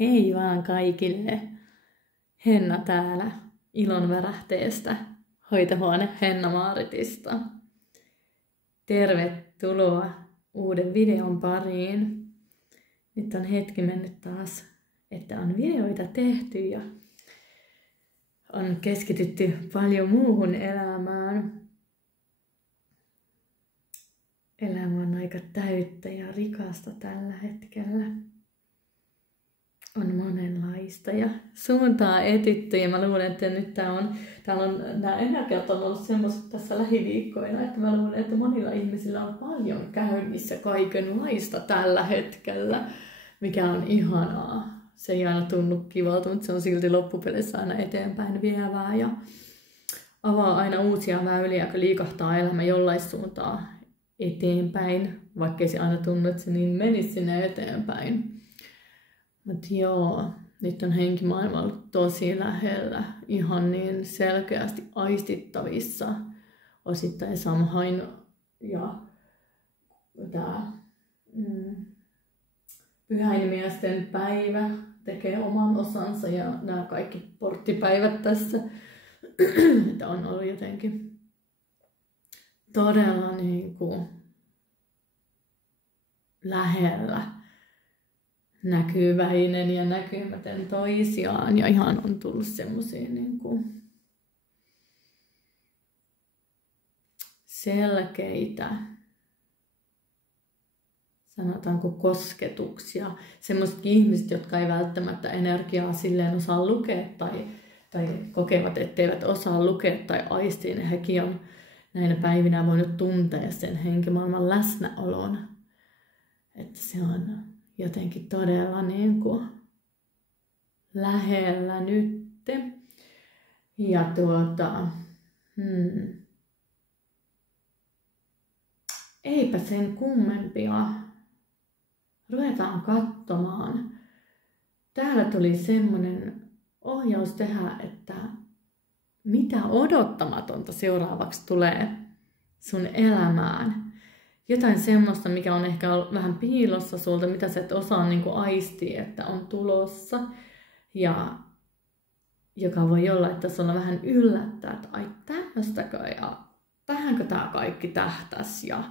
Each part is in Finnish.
Hei vaan kaikille! Henna täällä Ilon värähteestä, hoitohuone Henna Maaritista. Tervetuloa uuden videon pariin. Nyt on hetki mennyt taas, että on videoita tehty ja on keskitytty paljon muuhun elämään. Elämä on aika täyttä ja rikasta tällä hetkellä. On monenlaista ja suuntaa etitty ja mä luulen, että nyt nämä energiat on ollut semmoiset tässä lähiviikkoina, että mä luulen, että monilla ihmisillä on paljon käynnissä kaikenlaista tällä hetkellä, mikä on ihanaa. Se ei aina tunnu kivalta, mutta se on silti loppupeleissä aina eteenpäin vievää ja avaa aina uusia väyliä, kun liikahtaa elämä jollain suuntaa eteenpäin, vaikkei se aina tunnu, että se niin menisi sinne eteenpäin. Mutta joo, nyt on henkimaailma ollut tosi lähellä, ihan niin selkeästi aistittavissa. Osittain Samhain ja tämä pyhäinmiesten päivä tekee oman osansa ja nämä kaikki porttipäivät tässä. Että on ollut jotenkin todella niin kuin lähellä. Näkyväinen ja näkymätön toisiaan ja ihan on tullut semmoisia niin kuin selkeitä, sanotaanko kosketuksia, semmoiset ihmiset, jotka ei välttämättä energiaa silleen osaa lukea tai kokevat, etteivät osaa lukea tai aistia, niin hekin on näinä päivinä voinut tuntea sen henkimaailman läsnäolon, että se on jotenkin todella niin kuin lähellä nytte. Ja eipä sen kummempia. Ruvetaan katsomaan. Täällä tuli semmoinen ohjaus tehdä, että mitä odottamatonta seuraavaksi tulee sun elämään. Jotain semmoista, mikä on ehkä vähän piilossa sulta, mitä sä et osaa niin kuin aistia, että on tulossa. Ja joka voi olla, että sulla vähän yllättää, että ai tämmöistäkö ja tähänkö tää kaikki tähtäisi. Ja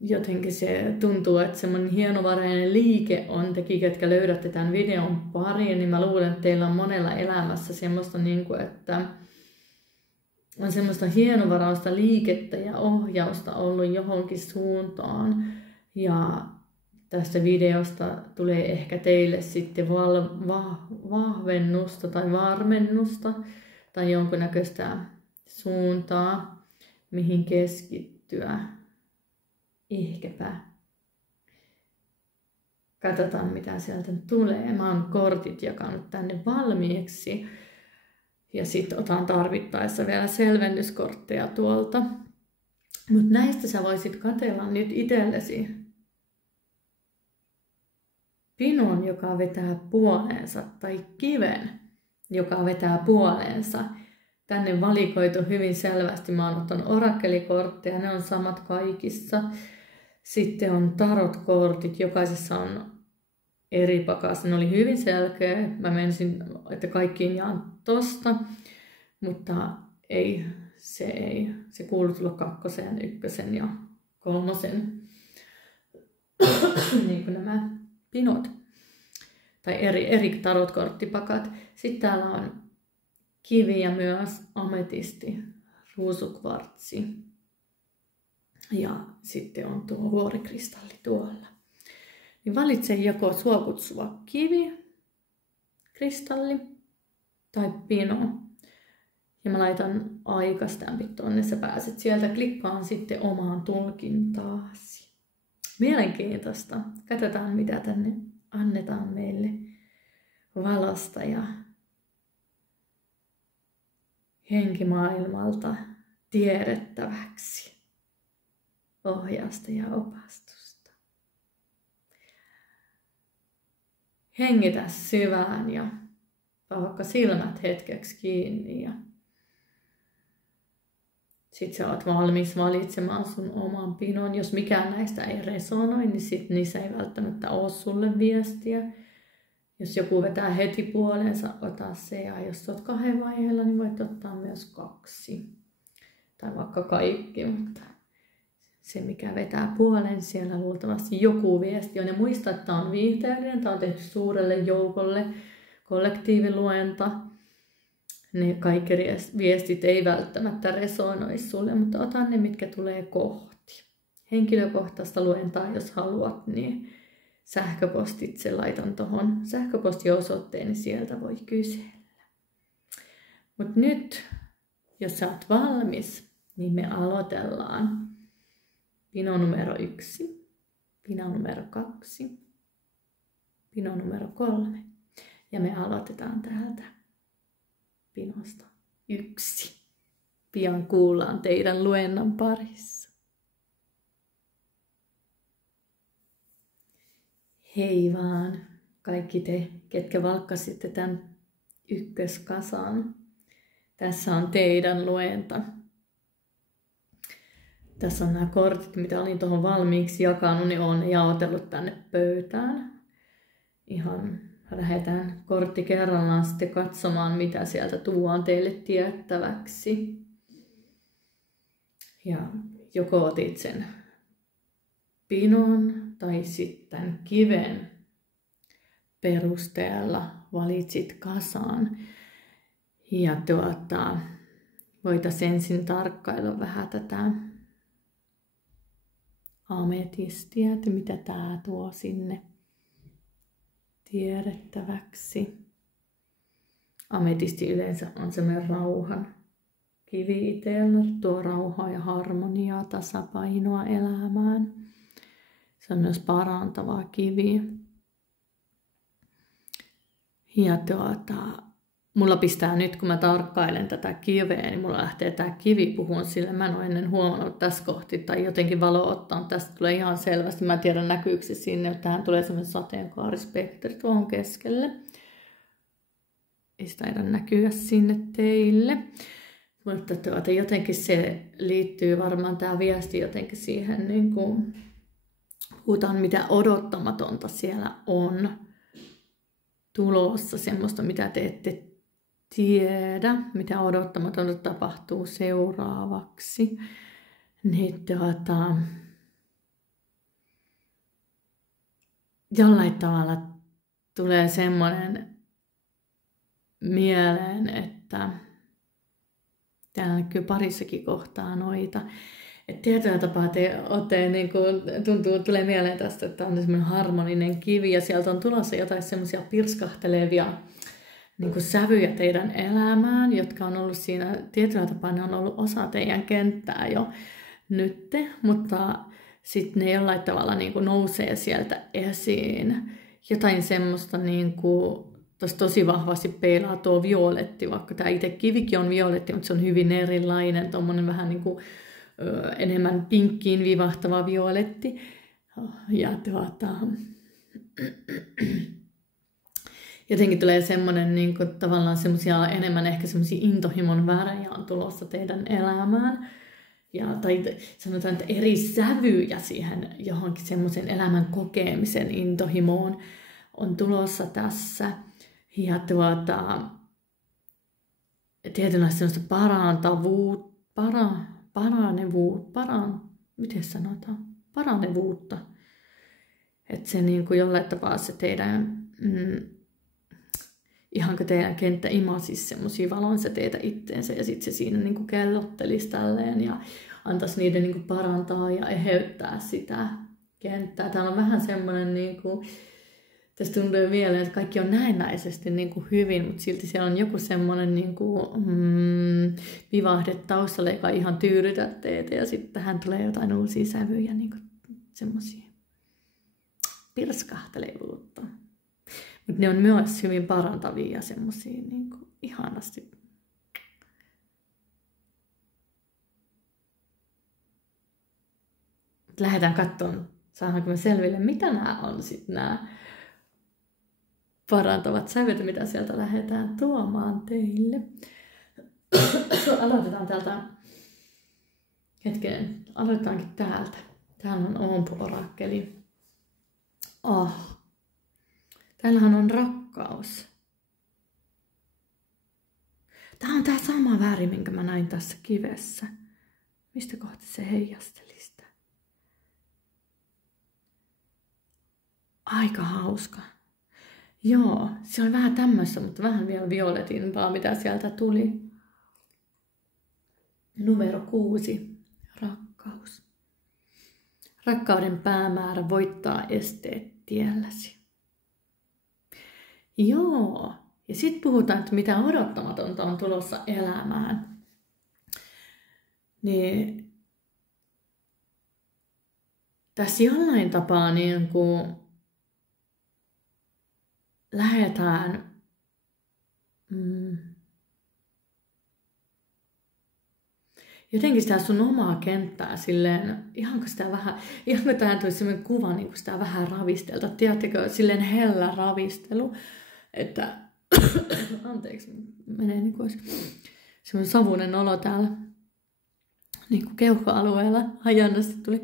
jotenkin se tuntuu, että semmoinen hienovarainen liike on, teki, ketkä löydätte tämän videon pariin, niin mä luulen, että teillä on monella elämässä semmoista, niin kuin, että on semmoista hienovarausta liikettä ja ohjausta ollut johonkin suuntaan. Ja tästä videosta tulee ehkä teille sitten vahvennusta tai varmennusta tai jonkunnäköistä suuntaa, mihin keskittyä. Ehkäpä. Katsotaan, mitä sieltä tulee. Mä oon kortit jakanut tänne valmiiksi. Ja sitten otan tarvittaessa vielä selvennyskortteja tuolta. Mutta näistä sä voisit katsella nyt itsellesi pinon, joka vetää puoleensa, tai kiven, joka vetää puoleensa. Tänne valikoitu hyvin selvästi. Mä oon ottanut orakkelikortteja, ne on samat kaikissa. Sitten on tarotkortit, jokaisessa on eri pakas. Ne oli hyvin selkeä. Mä menisin, että kaikkiin jaan tosta, mutta se kuuluu tulla 2., 1. ja 3. niin kuin nämä pinot. Tai eri tarotkorttipakat. Sitten täällä on kiviä myös, ametisti, ruusukvartsi ja sitten on tuo vuorikristalli tuolla. Niin valitse joko sua kutsuva kivi, kristalli tai pino. Ja mä laitan aikastämpit tonne, sä pääset sieltä klikkaan sitten omaan tulkintaasi. Mielenkiintoista. Katsotaan mitä tänne annetaan meille valosta ja henkimaailmalta tiedettäväksi ohjausta ja opastusta. Hengitä syvään ja vaikka silmät hetkeksi kiinni ja Sitten sä oot valmis valitsemaan sun oman pinon. Jos mikään näistä ei resonoi, niin sit niissä ei välttämättä ole sulle viestiä. Jos joku vetää heti puoleensa, ota se. Ja jos oot 2 vaiheella, niin voit ottaa myös 2. Tai vaikka kaikki, mutta se mikä vetää puolen, siellä luultavasti joku viesti on. Ja muista, että tämä on viihteellinen, tämä on tehty suurelle joukolle, kollektiiviluenta. Ne kaikki viestit ei välttämättä resonoi sulle, mutta ota ne, mitkä tulee kohti. Henkilökohtaista luentaa, jos haluat, niin sähköpostitse laitan tuohon sähköpostiosoitteen, niin sieltä voi kysellä. Mutta nyt, jos sä oot valmis, niin me aloitellaan. Pino numero 1, pino numero 2, pino numero 3 ja me aloitetaan täältä pinosta 1. Pian kuullaan teidän luennan parissa. Hei vaan kaikki te, ketkä valkkasitte tämän ykköskasan. Tässä on teidän luenta. Tässä on nämä kortit, mitä olin tuohon valmiiksi jakanut, niin olen jaotellut tänne pöytään. Ihan lähdetään kortti kerrallaan sitten katsomaan, mitä sieltä tuodaan teille tiettäväksi. Ja joko otit sen pinon tai sitten kiven perusteella valitsit kasan. Ja voitaisiin ensin tarkkailla vähän tätä ametistia, että mitä tää tuo sinne tiedettäväksi. Ametisti yleensä on semmoinen rauhan kivi itsellä, tuo rauhaa ja harmoniaa, tasapainoa elämään. Se on myös parantava kivi. Ja mulla pistää nyt, kun mä tarkkailen tätä kiveä, niin mulla lähtee tää kivi puhun sille. Mä en ole ennen huomannut tässä kohti tai jotenkin valo ottaa. Tästä tulee ihan selvästi. Mä en tiedä näkyykö se sinne, että tähän tulee semmoinen sateenkaarispektri tuohon keskelle. Ei sitä taida näkyä sinne teille. Mutta jotenkin se liittyy varmaan tää viesti jotenkin siihen, niin kuin puhutaan mitä odottamatonta siellä on tulossa, semmoista mitä te ette tiedä, mitä odottamatonta tapahtuu seuraavaksi. Niin jollain tavalla tulee semmoinen mieleen, että täällä näkyy parissakin kohtaa noita. Et tietyllä tapaa te olette, niin kuin, tulee mieleen tästä, että on semmoinen harmoninen kivi ja sieltä on tulossa jotain semmoisia pirskahtelevia niin kuin sävyjä teidän elämään, jotka on ollut siinä, tietyllä tapaa ne on ollut osa teidän kenttää jo nytte, mutta sitten ne jollain tavalla niin kuin nousee sieltä esiin. Jotain semmoista niin kuin, tosi vahvasti peilaa tuo violetti, vaikka tämä itse kivikin on violetti, mutta se on hyvin erilainen, tuommoinen vähän niin kuin enemmän pinkkiin vivahtava violetti. Ja jotenkin tulee semmoinen niin kuin, tavallaan semmoisia enemmän ehkä semmoisia intohimon värejä on tulossa teidän elämään. Tai sanotaan, että eri sävyjä siihen johonkin semmoisen elämän kokemisen intohimoon on tulossa tässä. Ja tietynlaista semmoista paranevuutta. Että se niin kuin jollain tapaa se teidän, ihan kuin teidän kenttä imasisi semmoisia valonsäteitä itteensä ja sitten se siinä niin kuin kellottelisi tälleen ja antaisi niiden niin kuin parantaa ja eheyttää sitä kenttää. Täällä on vähän semmoinen, niin kuin, tästä tuntuu mieleen, että kaikki on näennäisesti niin kuin hyvin, mutta silti siellä on joku semmoinen niin kuin, vivahde taustalla, joka ihan tyydytä teitä ja sitten tähän tulee jotain uusia sävyjä, niin kuin semmoisia pirskahtelevuutta. Mutta ne on myös hyvin parantavia ja semmoisia niin kuin ihanasti. Lähdetään katsomaan, saadaanko me selville, mitä nämä on sitten nämä parantavat sävyt, mitä sieltä lähdetään tuomaan teille. Aloitetaan täältä Hetkinen, aloitetaankin täältä. Täällä on Ompu-orakkeli. Täällähän on rakkaus. Tää on tää sama väri, minkä mä näin tässä kivessä. Mistä kohti se heijasteli sitä? Aika hauska. Joo, se oli vähän tämmöistä, mutta vähän vielä violetimpaa, mitä sieltä tuli. Numero 6. Rakkaus. Rakkauden päämäärä voittaa esteet tielläsi. Joo, ja sitten puhutaan, että mitä odottamatonta on tulossa elämään. Niin tässä jollain tapaa niin kuin lähdetään jotenkin sitä sun omaa kenttää silleen, ihanko tähän tulisi sellainen kuva, niin kuin sitä vähän ravistelta, tiedättekö, silleen hellä ravistelu, että, anteeksi, menee niin kuin semmoinen savunen olo täällä, niin kuin keuhkoalueella, hajannasti tuli.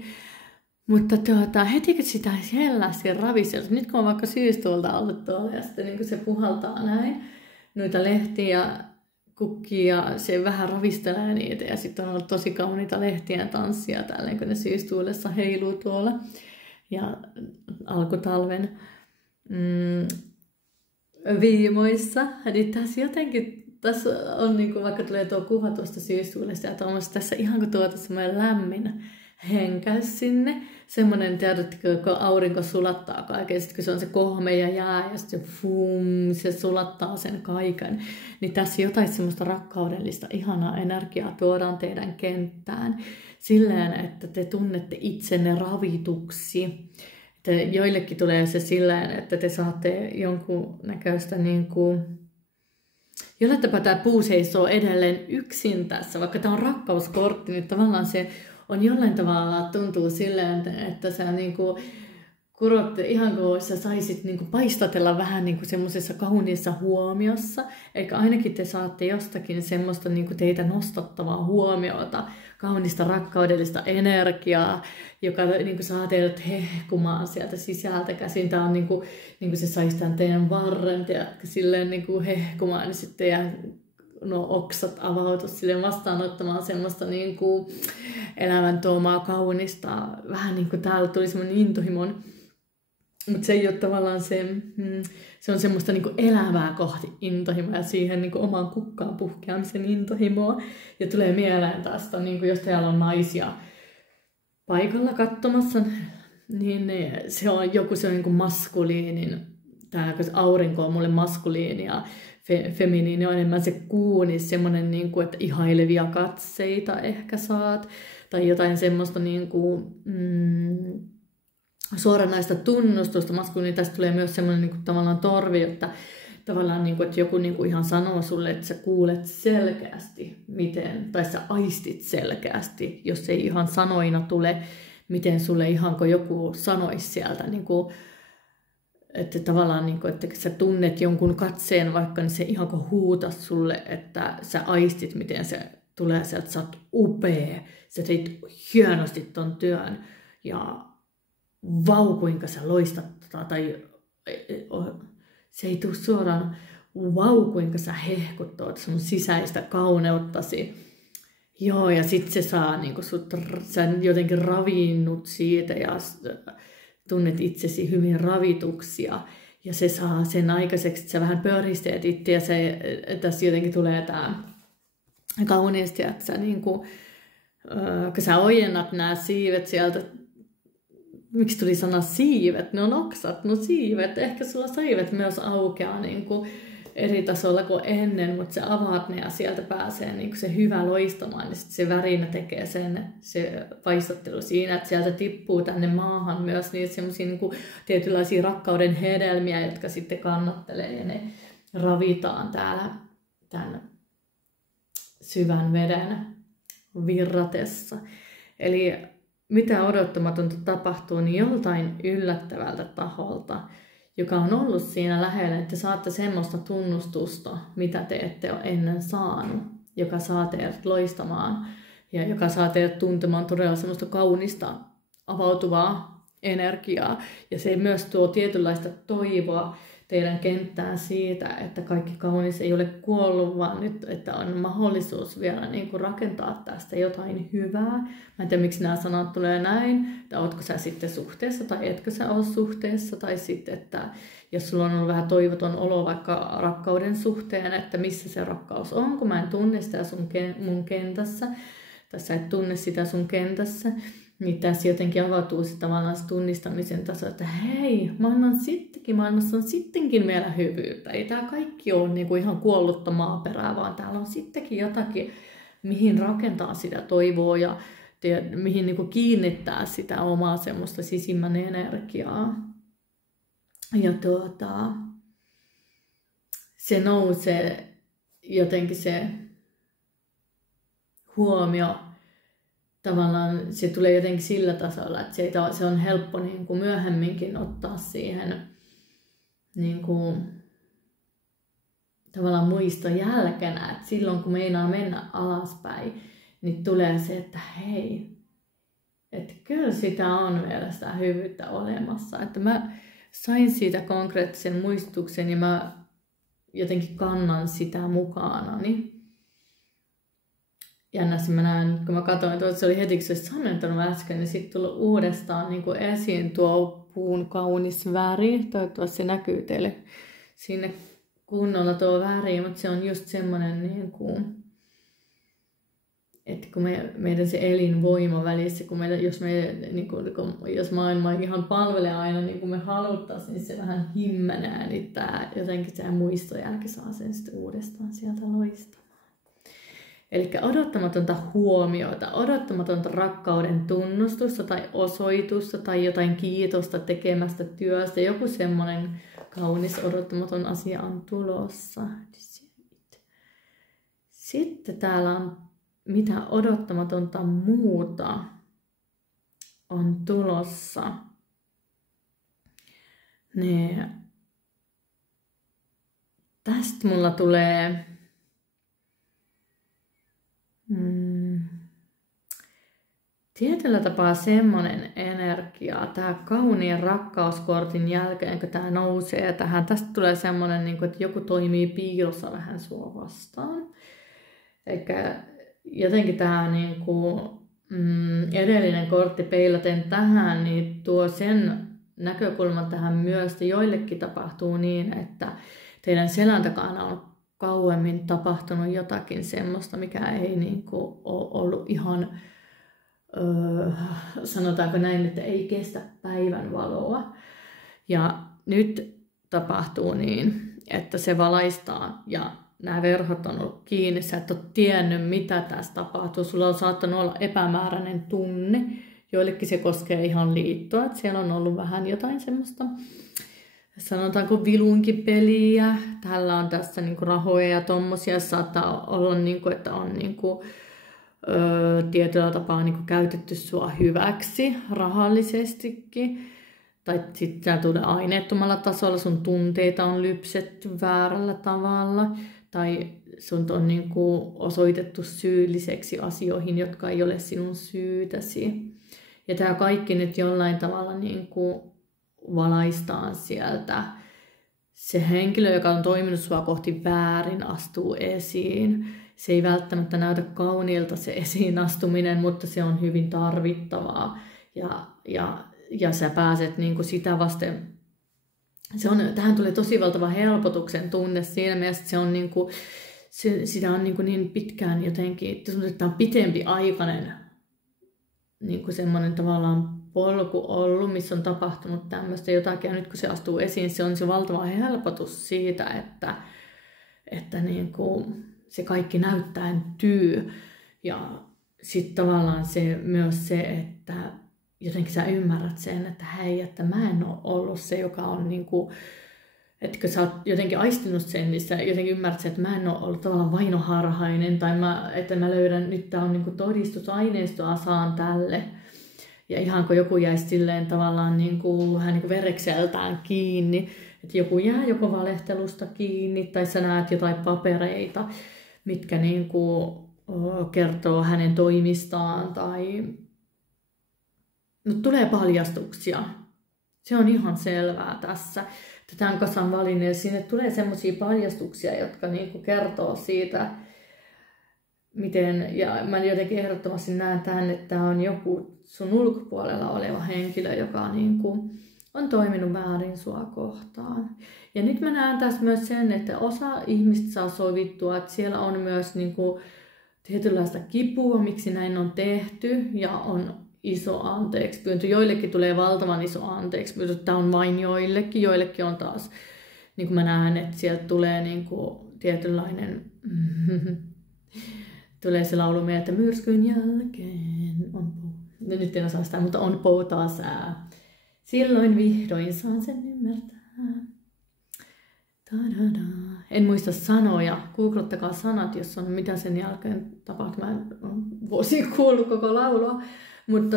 Mutta heti kun sitä hellästi ravistelta, nyt kun on vaikka syystuolta ollut tuolla ja sitten niin se puhaltaa näin, noita lehtiä ja kukkia ja se vähän ravistelee niitä ja sitten on ollut tosi kauniita lehtiä ja tanssia tälleen, kun ne syystuulessa heiluu tuolla ja alkutalven viimoissa. Niin tässä jotenkin, tässä on niin kuin, vaikka tulee tuo kuva tuosta syystuulesta ja tuommoista, tässä ihan kuin tuota semmoinen lämmin henkäys sinne. Semmoinen, tiedätkö, kun aurinko sulattaa kaiken, sitten kun se on se kohme ja jää ja sitten se sulattaa sen kaiken. Niin tässä jotain semmoista rakkaudellista, ihanaa energiaa tuodaan teidän kenttään. Silleen, että te tunnette itsenne ravituksi. Joillekin tulee se silleen, että te saatte jonkun näköistä niin kuin jollain tapaa tämä puu seisoo edelleen yksin tässä, vaikka tämä on rakkauskortti, niin tavallaan se on jollain tavalla tuntuu silleen, että sä niinku kurot ihan kuin sä saisit niinku paistatella vähän niinku semmoisessa kauniissa huomiossa, eikä ainakin te saatte jostakin semmoista niinku teitä nostattavaa huomiota, kaunista rakkaudellista energiaa, joka niinku saa teidät hehkumaan sieltä sisältä käsin. Tää on niinku se saisi tämän teidän varren silleen niinku hehkumaan, niin sitten jää oksat avautu silleen vastaanottamaan semmoista niinku elämän tuomaa kaunista. Vähän niin kuin täällä tuli semmoinen intohimon, mutta se ei ole tavallaan se on semmoista niinku elävää kohti intohimoa ja siihen niinku omaan kukkaan puhkeamisen intohimoa. Ja tulee mieleen tästä, niinku jos täällä on naisia paikalla katsomassa, niin se on joku se on niinku maskuliinin, tämä aurinko on mulle maskuliini ja feminiini on enemmän se kuuni, semmoinen, niinku, että ihailevia katseita ehkä saat, tai jotain semmoista niinku, suoranaista tunnustusta. Maskuliini tästä tulee myös semmoinen niinku, tavallaan torvi, että tavallaan niinku, että joku niinku, ihan sanoo sulle, että sä kuulet selkeästi, miten, tai sä aistit selkeästi, jos ei ihan sanoina tule, miten sulle ihan kun joku sanoisi sieltä, niinku, että tavallaan, niin kuin, että sä tunnet jonkun katseen vaikka, niin se ihan kuin huuta sulle, että sä aistit, miten se tulee sieltä, sä oot upea, sä teit hienosti ton työn, ja vau, kuinka sä loistat, tai se ei tule suoraan, vau, kuinka sä hehkut sun sisäistä kauneuttasi. Joo, ja sit se saa, niin kuin sä jotenkin ravinnut siitä, ja tunnet itsesi hyvin ravituksia ja se saa sen aikaiseksi, että sä vähän pöristeet itse ja tässä jotenkin tulee tämä kauniisti, että sä niinku, kun sä ojennat nämä siivet sieltä, miksi tuli sana siivet? Ne on oksat, no siivet, ehkä sulla siivet myös aukeaa niinku eri tasolla kuin ennen, mutta sä avaat ne ja sieltä pääsee niin se hyvä loistamaan, niin sitten se värinä tekee se paistottelu siinä, että sieltä tippuu tänne maahan myös niitä semmoisia niin tietynlaisia rakkauden hedelmiä, jotka sitten kannattelee ja ne ravitaan täällä tämän syvän veden virratessa. Eli mitä odottamatonta tapahtuu, niin joltain yllättävältä taholta, joka on ollut siinä lähellä, että saatte semmoista tunnustusta, mitä te ette ole ennen saanut, joka saa teidät loistamaan ja joka saa teidät tuntemaan todella semmoista kaunista, avautuvaa energiaa. Ja se myös tuo tietynlaista toivoa teidän kenttään siitä, että kaikki kaunis ei ole kuollut, vaan nyt, että on mahdollisuus vielä niin kuin rakentaa tästä jotain hyvää. Mä en tiedä, miksi nämä sanat tulee näin, että ootko sä sitten suhteessa tai etkö sä ole suhteessa, tai sitten, että jos sulla on ollut vähän toivoton olo vaikka rakkauden suhteen, että missä se rakkaus on, kun mä en tunne sitä mun kentässä, tai sä et tunne sitä sun kentässä, niin tässä jotenkin avautuu se tavallaan se tunnistamisen taso, että hei, maailmassa on sittenkin vielä hyvyyttä. Ei tämä kaikki ole niinku ihan kuollutta maaperää, vaan täällä on sittenkin jotakin, mihin rakentaa sitä toivoa ja mihin niinku kiinnittää sitä omaa semmoista sisimmän energiaa. Ja se nousee jotenkin se huomio, tavallaan se tulee jotenkin sillä tasolla, että se on helppo niin kuin myöhemminkin ottaa siihen niin kuin, tavallaan muiston jälkenä, että silloin kun meinaa mennä alaspäin, niin tulee se, että hei, että kyllä sitä on vielä sitä hyvyyttä olemassa. Että mä sain siitä konkreettisen muistutuksen ja mä jotenkin kannan sitä mukaanani. Jännästi mä näen, kun mä katsoin, että se oli heti, kun se olisi sammentanut äsken, niin sitten tullut uudestaan niin kuin esiin tuo puun kaunis väri. Toivottavasti se näkyy teille sinne kunnolla tuo väri, mutta se on just semmoinen, niin kuin, että kun meidän se elinvoima välissä, jos maailma ihan palvelee aina niin kuin me haluttaisiin, niin se vähän himmenää, niin tämä jotenkin se muistojälki saa sen sitten uudestaan sieltä loistamaan. Eli odottamatonta huomiota, odottamatonta rakkauden tunnustusta tai osoitusta tai jotain kiitosta tekemästä työstä. Joku semmoinen kaunis odottamaton asia on tulossa. Sitten täällä on mitä odottamatonta muuta on tulossa. Tästä mulla tulee tietyllä tapaa semmoinen energia, tämä kauniin rakkauskortin jälkeen, kun tämä nousee tähän, tästä tulee semmoinen, että joku toimii piilossa vähän sua vastaan. Eli jotenkin tämä edellinen kortti peilaten tähän, niin tuo sen näkökulman tähän myös, että joillekin tapahtuu niin, että teidän selän takana on kauemmin tapahtunut jotakin semmoista, mikä ei ole ollut ihan, sanotaanko näin, että ei kestä päivän valoa. Ja nyt tapahtuu niin, että se valaistaa ja nämä verhot on ollut kiinni, sä et ole tiennyt, mitä tässä tapahtuu. Sulla on saattanut olla epämääräinen tunne, joillekin se koskee ihan liittoa, että siellä on ollut vähän jotain semmoista, sanotaanko vilunkipeliä. Täällä on tässä rahoja ja tommosia, saattaa olla, että on tietyllä tapaa käytetty sua hyväksi rahallisestikin. Tai sitten tämä tulee aineettomalla tasolla, sun tunteita on lypsetty väärällä tavalla. Tai sun on osoitettu syylliseksi asioihin, jotka ei ole sinun syytäsi. Ja tämä kaikki nyt jollain tavalla valaistaan sieltä. Se henkilö, joka on toiminut sua kohti väärin, astuu esiin. Se ei välttämättä näytä kauniilta se esiin astuminen, mutta se on hyvin tarvittavaa. Ja sä pääset sitä vasten. Tähän tulee tosi valtava helpotuksen tunne siinä mielessä, että se on sitä on niin pitkään jotenkin, että on pitempi aikainen semmoinen tavallaan polku ollut, missä on tapahtunut tämmöistä jotakin. Ja nyt kun se astuu esiin, se on se valtava helpotus siitä, että se kaikki näyttäytyy. Ja sitten tavallaan myös se, että jotenkin sä ymmärrät sen, että hei, että mä en ole ollut se, joka on että kun sä oot jotenkin aistinut sen, niin sä jotenkin ymmärrät sen, että mä en ole ollut tavallaan vainoharhainen, tai että mä löydän, nyt tää on todistusaineistoa saan tälle. Ja ihan kun joku jäisi silleen tavallaan vähän verekseltään kiinni, että joku jää joko valehtelusta kiinni, tai sä näet jotain papereita, mitkä kertoo hänen toimistaan tai tulee paljastuksia. Se on ihan selvää tässä. Tämän kasan valinneet sinne tulee semmoisia paljastuksia, jotka niinku kertoo siitä, miten, ja mä jotenkin ehdottomasti näen tämän, että tämä on joku sun ulkopuolella oleva henkilö, joka niinku on toiminut väärin sua kohtaan. Ja nyt mä näen tässä myös sen, että osa ihmistä saa sovittua, että siellä on myös niinku tietynlaista kipua, miksi näin on tehty, ja on iso anteeksipyyntö. Joillekin tulee valtavan iso anteeksipyyntö. Tämä on vain joillekin. Joillekin on taas, niin kuin mä näen, että sieltä tulee niin kuin tietynlainen, tulee se laulu että myrskyn jälkeen on nyt en osaa sitä, mutta on poutaa sää. Silloin vihdoin saan sen ymmärtää. Ta-da-da. En muista sanoja. Googlettakaa sanat, jos on mitä sen jälkeen tapahtuu. Mä en vuosia kuullut koko laulua. Mutta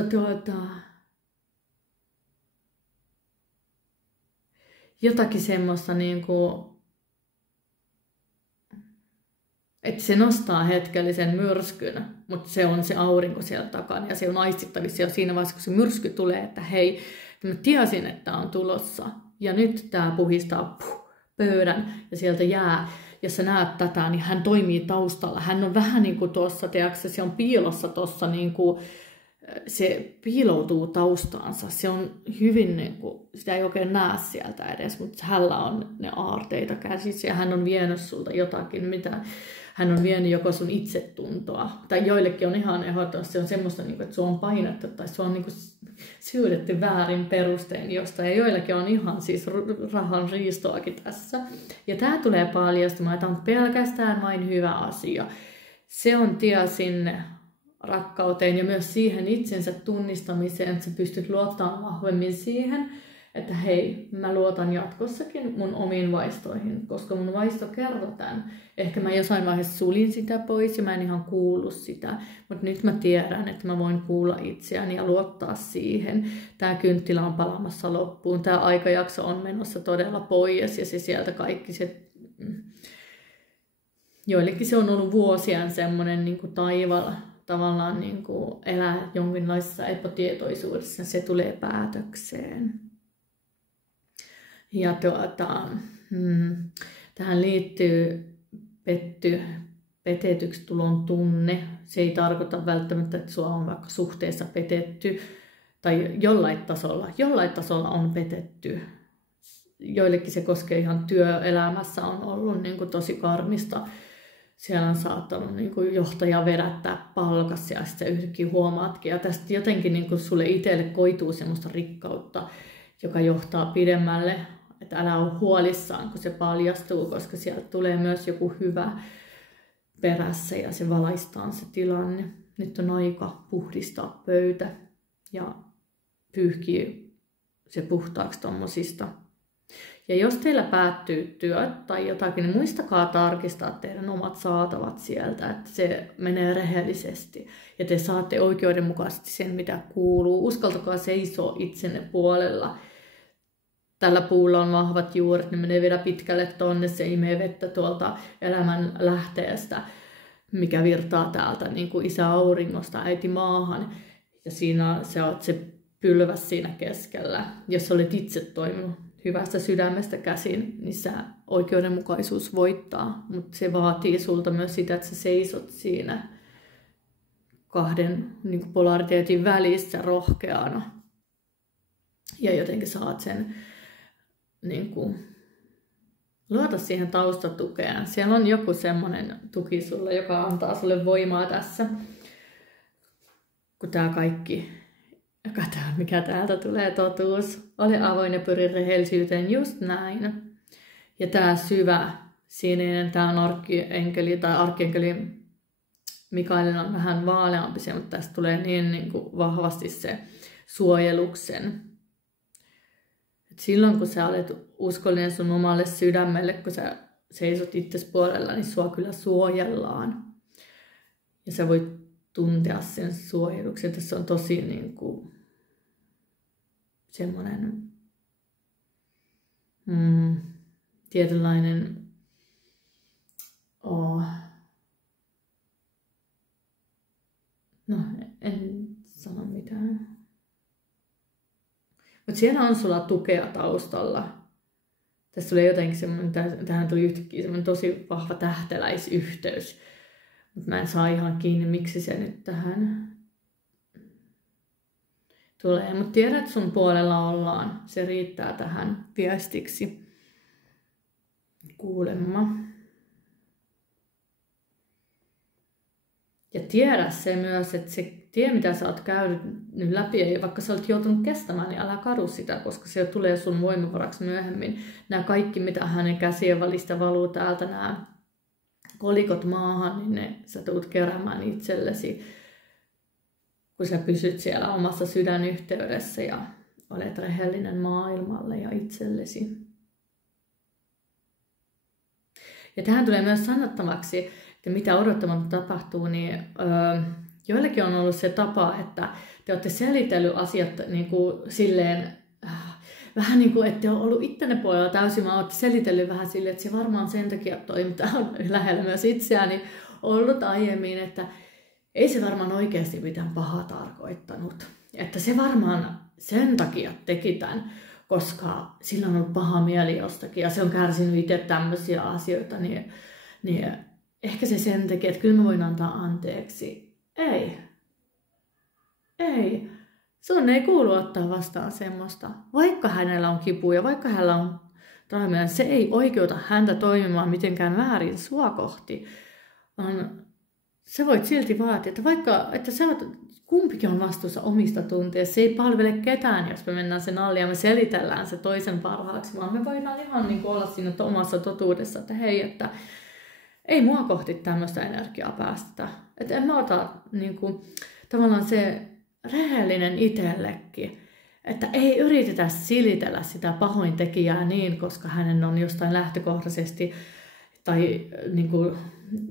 jotakin semmoista niinku, että se nostaa hetkellisen myrskyn, mutta se on se aurinko siellä takana ja se on aistittavissa jo siinä vaiheessa, kun se myrsky tulee, että hei, mä tiesin, että on tulossa ja nyt tää puhistaa pöydän ja sieltä jää. Jos sä näet tätä, niin hän toimii taustalla. Hän on vähän niin kuin tuossa, tiedätkö, se on piilossa tuossa niin kuin, se piiloutuu taustaansa. Se on hyvin, niin kuin, sitä ei oikein näe sieltä edes, mutta hänellä on ne aarteita käsissä ja hän on vienyt sulta jotakin, mitä hän on vienyt joko sun itsetuntoa. Tai joillekin on ihan ehdottomasti, se on semmoista, niin kuin, että sua on painettu tai sua on niin kuin, syydetty väärin perustein jostain. Ja joillekin on ihan siis rahan riistoakin tässä. Ja tää tulee paljastumaan, että on pelkästään vain hyvä asia. Se on tie sinne rakkauteen ja myös siihen itsensä tunnistamiseen, että sä pystyt luottamaan vahvemmin siihen, että hei, mä luotan jatkossakin mun omiin vaistoihin, koska mun vaisto kertoo tämän. Ehkä mä jossain vaiheessa sulin sitä pois ja mä en ihan kuullut sitä, mutta nyt mä tiedän, että mä voin kuulla itseäni ja luottaa siihen. Tää kynttilä on palaamassa loppuun, tää aikajakso on menossa todella pois ja se sieltä kaikki se... Joillekin se on ollut vuosien semmoinen niin kuin taivaalla. Tavallaan niin kuin elää jonkinlaisessa epätietoisuudessa, se tulee päätökseen. Ja tähän liittyy petetyksi tulon tunne. Se ei tarkoita välttämättä, että sua on vaikka suhteessa petetty tai jollain tasolla on petetty. Joillekin se koskee ihan työelämässä on ollut niin kuin tosi karmista. Siellä on saattanut niin kuin johtaja vedättää palkassa ja sitten yhtäkkiä huomaatkin. Ja tästä jotenkin niin kuin sulle itselle koituu semmoista rikkautta, joka johtaa pidemmälle. Että älä ole huolissaan, kun se paljastuu, koska sieltä tulee myös joku hyvä perässä ja se valaistaan se tilanne. Nyt on aika puhdistaa pöytä ja pyyhkiä se puhtaaksi tommosista. Ja jos teillä päättyy työt tai jotakin, niin muistakaa tarkistaa teidän omat saatavat sieltä, että se menee rehellisesti ja te saatte oikeudenmukaisesti sen, mitä kuuluu. Uskaltakaa seisoa itsenne puolella. Tällä puulla on vahvat juuret, ne menee vielä pitkälle tonne, se imee vettä tuolta elämän lähteestä, mikä virtaa täältä niin kuin isä auringosta, äiti maahan. Ja siinä se on se pylväs siinä keskellä, jos olet itse toiminut hyvästä sydämestä käsin, niin se oikeudenmukaisuus voittaa. Mutta se vaatii sulta myös sitä, että sä seisot siinä kahden niin kuin polariteetin välissä rohkeana. Ja jotenkin saat sen, niin kuin, luota siihen taustatukeen. Siellä on joku semmoinen tuki sulle, joka antaa sulle voimaa tässä. Kun tää kaikki... Mikä täältä tulee totuus. Ole avoin ja pyri rehellisyyteen, just näin. Ja tää syvä sininen, tää on arkkienkeli Mikaelin on vähän vaaleampi se, mutta tästä tulee niin kuin vahvasti se suojeluksen. Et silloin kun sä olet uskollinen sun omalle sydämelle, kun sä seisot itses puolella, niin sua kyllä suojellaan. Ja sä voit tuntea sen suojeluksen. Tässä on tosi niin kuin semmoinen tietynlainen Mutta siellä on sulla tukea taustalla. Tässä tuli jotenkin semmoinen, tähän tuli yhtäkkiä semmoinen tosi vahva tähteläisyhteys. Mutta mä en saa ihan kiinni, miksi se nyt tähän tulee. Mutta tiedät, että sun puolella ollaan. Se riittää tähän viestiksi. Kuulemma. Ja tiedä se myös, että se tie, mitä sä oot käynyt läpi, ja vaikka sä oot joutunut kestämään, niin älä kadu sitä, koska se tulee sun voimavaraksi myöhemmin. Nämä kaikki, mitä hänen käsien välistä valuu täältä, nämä kolikot maahan, niin ne sä tulet keräämään itsellesi, kun sä pysyt siellä omassa sydänyhteydessä ja olet rehellinen maailmalle ja itsellesi. Ja tähän tulee myös sanottavaksi, että mitä odottamatta tapahtuu, niin joillekin on ollut se tapa, että te olette selitellyt asiat niin kuin silleen, vähän niin kuin ette ole ollut ittenne puolella täysin, vaan olette selitellyt vähän silleen, että se varmaan sen takia toiminta on lähellä myös itseäni ollut aiemmin, että ei se varmaan oikeasti mitään pahaa tarkoittanut. Että se varmaan sen takia teki tämän, koska sillä on ollut paha mieli jostakin ja se on kärsinyt itse tämmöisiä asioita, niin ehkä se sen takia, että kyllä mä voin antaa anteeksi. Ei. Sun ei kuulu ottaa vastaan semmoista. Vaikka hänellä on kipuja, vaikka hänellä on traumaa, se ei oikeuta häntä toimimaan mitenkään väärin sua kohti. Sä voit silti vaatia, että vaikka että sä oot, kumpikin on vastuussa omista tunteista, se ei palvele ketään, jos me mennään sen alle ja me selitellään se toisen parhaaksi, vaan me voidaan ihan niin olla siinä omassa totuudessa, että hei, että ei mua kohti tämmöistä energiaa päästetä. Että en mä ota niin kuin, tavallaan se rehellinen itsellekin, että ei yritetä silitellä sitä pahointekijää niin, koska hänen on jostain lähtökohtaisesti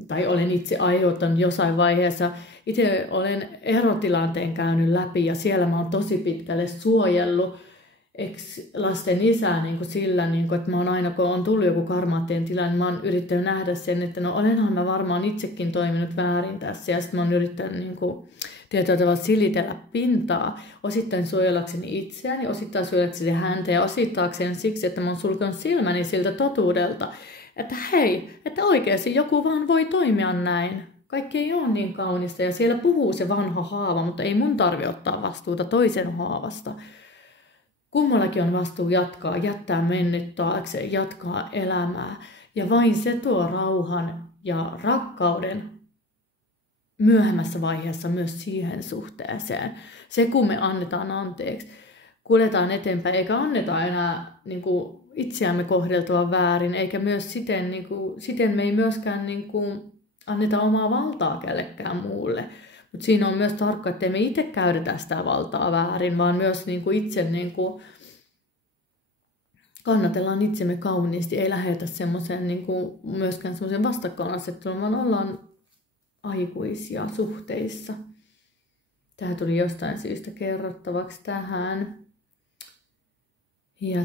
tai olen itse aiheuttanut jossain vaiheessa. Itse olen erotilanteen käynyt läpi ja siellä mä oon tosi pitkälle suojellut lasten isää niin kuin sillä, niin kuin, että mä oon aina kun on tullut joku karmaattien tilanne, niin mä oon yrittänyt nähdä sen, että no olenhan mä varmaan itsekin toiminut väärin tässä ja sitten mä oon yrittänyt niin kuin, tietyllä tavalla silitellä pintaa, osittain suojellakseni itseäni, osittain suojellakseni häntä ja osittaakseni siksi, että mä oon sulkenut silmäni siltä totuudelta, että hei, että oikeasti joku vaan voi toimia näin. Kaikki ei ole niin kaunista ja siellä puhuu se vanha haava, mutta ei mun tarvitse ottaa vastuuta toisen haavasta. Kummallakin on vastuu jättää mennyt taakseen, jatkaa elämää. Ja vain se tuo rauhan ja rakkauden myöhemmässä vaiheessa myös siihen suhteeseen. Se kun me annetaan anteeksi, kuljetaan eteenpäin eikä anneta enää niin kuin itseämme kohdeltua väärin, eikä myös siten me ei myöskään niin kuin anneta omaa valtaa kellekään muulle. Mutta siinä on myös tarkka, että me itse käytetä sitä valtaa väärin, vaan myös niin kuin itse niin kuin kannatellaan itsemme kauniisti, ei lähetä semmoisen niin kuin myöskään semmoisen vastakkainasettelun, vaan ollaan aikuisia suhteissa. Tämä tuli jostain syystä kerrottavaksi tähän. Ja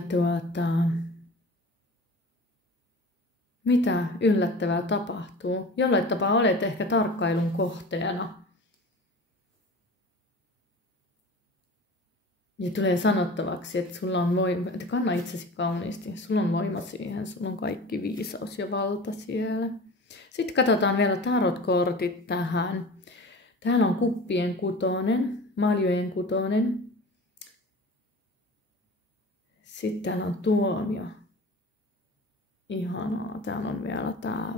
mitä yllättävää tapahtuu? Jollain tapaa olet ehkä tarkkailun kohteena. Ja tulee sanottavaksi, että sulla on voima, että kanna itsesi kauniisti. Sulla on voima siihen, sulla on kaikki viisaus ja valta siellä. Sitten katsotaan vielä tarotkortit tähän. Täällä on kuppien kutonen, maljojen kutonen. Sitten täällä on tuomio. Ihanaa. Täällä on vielä tää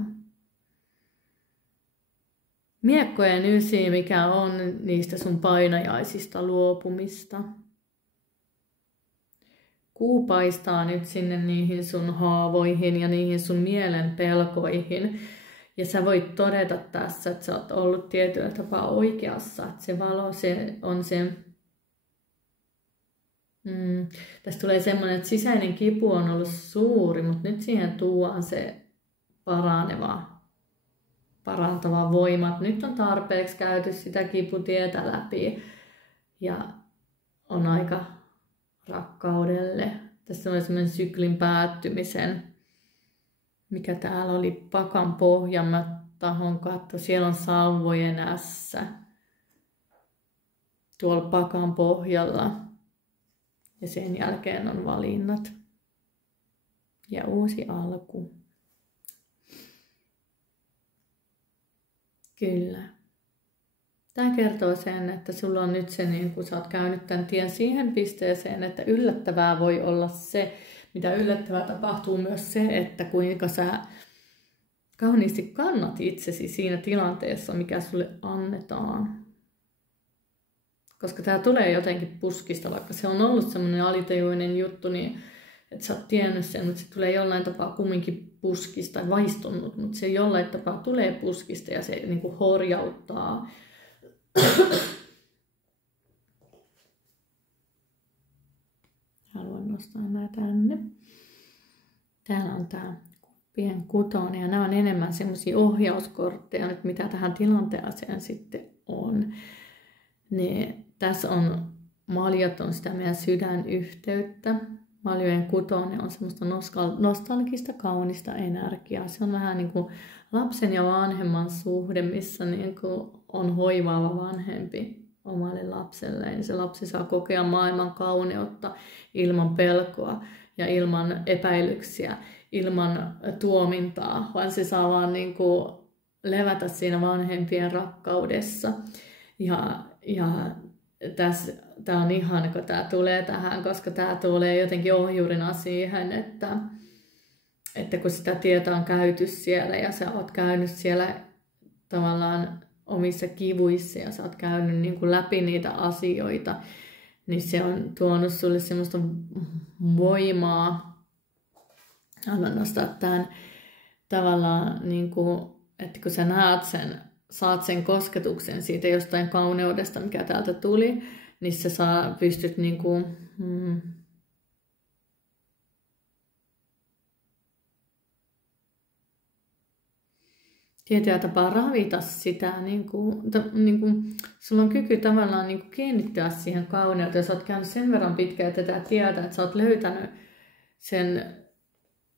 miekkojen ysi, mikä on niistä sun painajaisista luopumista. Kuu paistaa nyt sinne niihin sun haavoihin ja niihin sun mielen pelkoihin. Ja sä voit todeta tässä, että sä oot ollut tietyllä tapaa oikeassa. Että se valo, se on se. Tästä tulee semmoinen, että sisäinen kipu on ollut suuri, mutta nyt siihen tuodaan se parantava voima. Nyt on tarpeeksi käyty sitä kiputietä läpi ja on aika rakkaudelle. Tässä on semmoinen syklin päättymisen, mikä täällä oli pakan pohja. Mä tahon katso, siellä on sauvojen ässä tuolla pakan pohjalla. Ja sen jälkeen on valinnat ja uusi alku. Kyllä. Tämä kertoo sen, että sulla on nyt se, niin kun sä oot käynyt tämän tien siihen pisteeseen, että yllättävää voi olla se, mitä yllättävää tapahtuu myös se, että kuinka sä kauniisti kannat itsesi siinä tilanteessa, mikä sulle annetaan. Koska tämä tulee jotenkin puskista, vaikka se on ollut semmoinen alitajuinen juttu, niin että sä oot tiennyt sen, mutta se tulee jollain tapaa kumminkin puskista tai vaistunut, mutta se jollain tapaa tulee puskista ja se niin kuin horjauttaa. Haluan nostaa nämä tänne. Täällä on tämä pienkutonen ja nämä on enemmän semmoisia ohjauskortteja nyt, mitä tähän tilanteeseen sitten on. Niin tässä on maljat on sitä meidän sydänyhteyttä. Maljojen kutonen on semmoista nostalgista, kaunista energiaa. Se on vähän niin kuin lapsen ja vanhemman suhde, missä niin kuin on hoivaava vanhempi omalle lapselleen. Se lapsi saa kokea maailman kauneutta ilman pelkoa ja ilman epäilyksiä, ilman tuomintaa, vaan se saa vaan niin kuin levätä siinä vanhempien rakkaudessa. Ja tämä on ihana, kun tämä tulee tähän, koska tämä tulee jotenkin ohjurina siihen, että kun sitä tietoa on käyty siellä ja sä oot käynyt siellä tavallaan omissa kivuissa ja sä oot käynyt niin kuin läpi niitä asioita, niin se on tuonut sulle semmoista voimaa. Haluan nostaa tämän tavallaan, niin kuin, että kun sä näet sen, saat sen kosketuksen siitä jostain kauneudesta, mikä täältä tuli, niin sä pystyt niin kuin, tietyllä tapaa ravita sitä, niin kuin, sulla on kyky tavallaan niin kuin kiinnittyä siihen kauneuteen. Sä oot käynyt sen verran pitkään tätä tietä, että sä oot löytänyt sen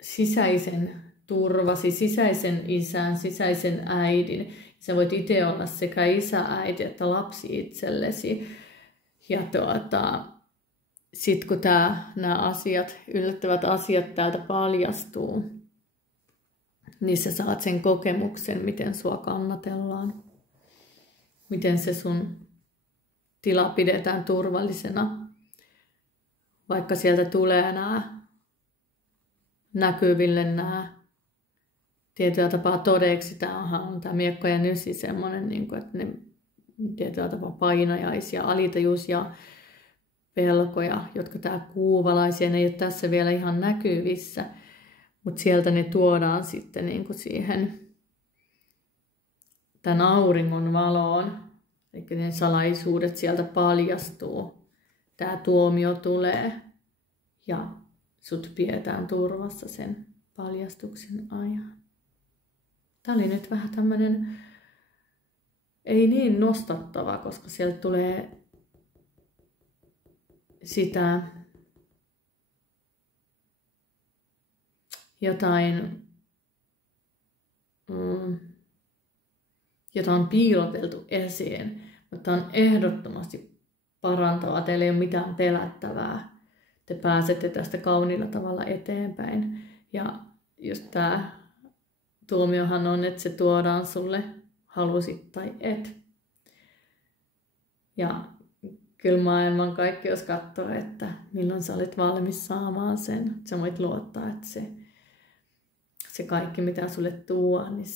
sisäisen turvasi, sisäisen isän, sisäisen äidin. Sä voit itse olla sekä isä, äiti että lapsi itsellesi. Ja sitten kun nämä asiat, yllättävät asiat täältä paljastuu, niin sä saat sen kokemuksen, miten sua kannatellaan. Miten se sun tila pidetään turvallisena. Vaikka sieltä tulee näkyville nämä tietyllä tapaa todeksi. Tämähän on tämä miekka ja nysi semmoinen, niin että ne tietyllä tapaa painajaisia, alitajuisia pelkoja, jotka tää kuuvalaisia, ne ei ole tässä vielä ihan näkyvissä, mutta sieltä ne tuodaan sitten niin kuin siihen tämän auringon valoon. Eli ne salaisuudet sieltä paljastuu. Tämä tuomio tulee ja sut pidetään turvassa sen paljastuksen ajan. Tämä oli nyt vähän tämmöinen, ei niin nostattava, koska sieltä tulee sitä jotain, jota on piiloteltu esiin, mutta on ehdottomasti parantavaa. Teillä ei ole mitään pelättävää. Te pääsette tästä kauniilla tavalla eteenpäin. Ja just tämä tuomiohan on, että se tuodaan sulle, halusit tai et. Ja kyllä maailman kaikkeus katsoo, että milloin sä olet valmis saamaan sen. Sä voit luottaa, että se kaikki mitä sulle tuo, niin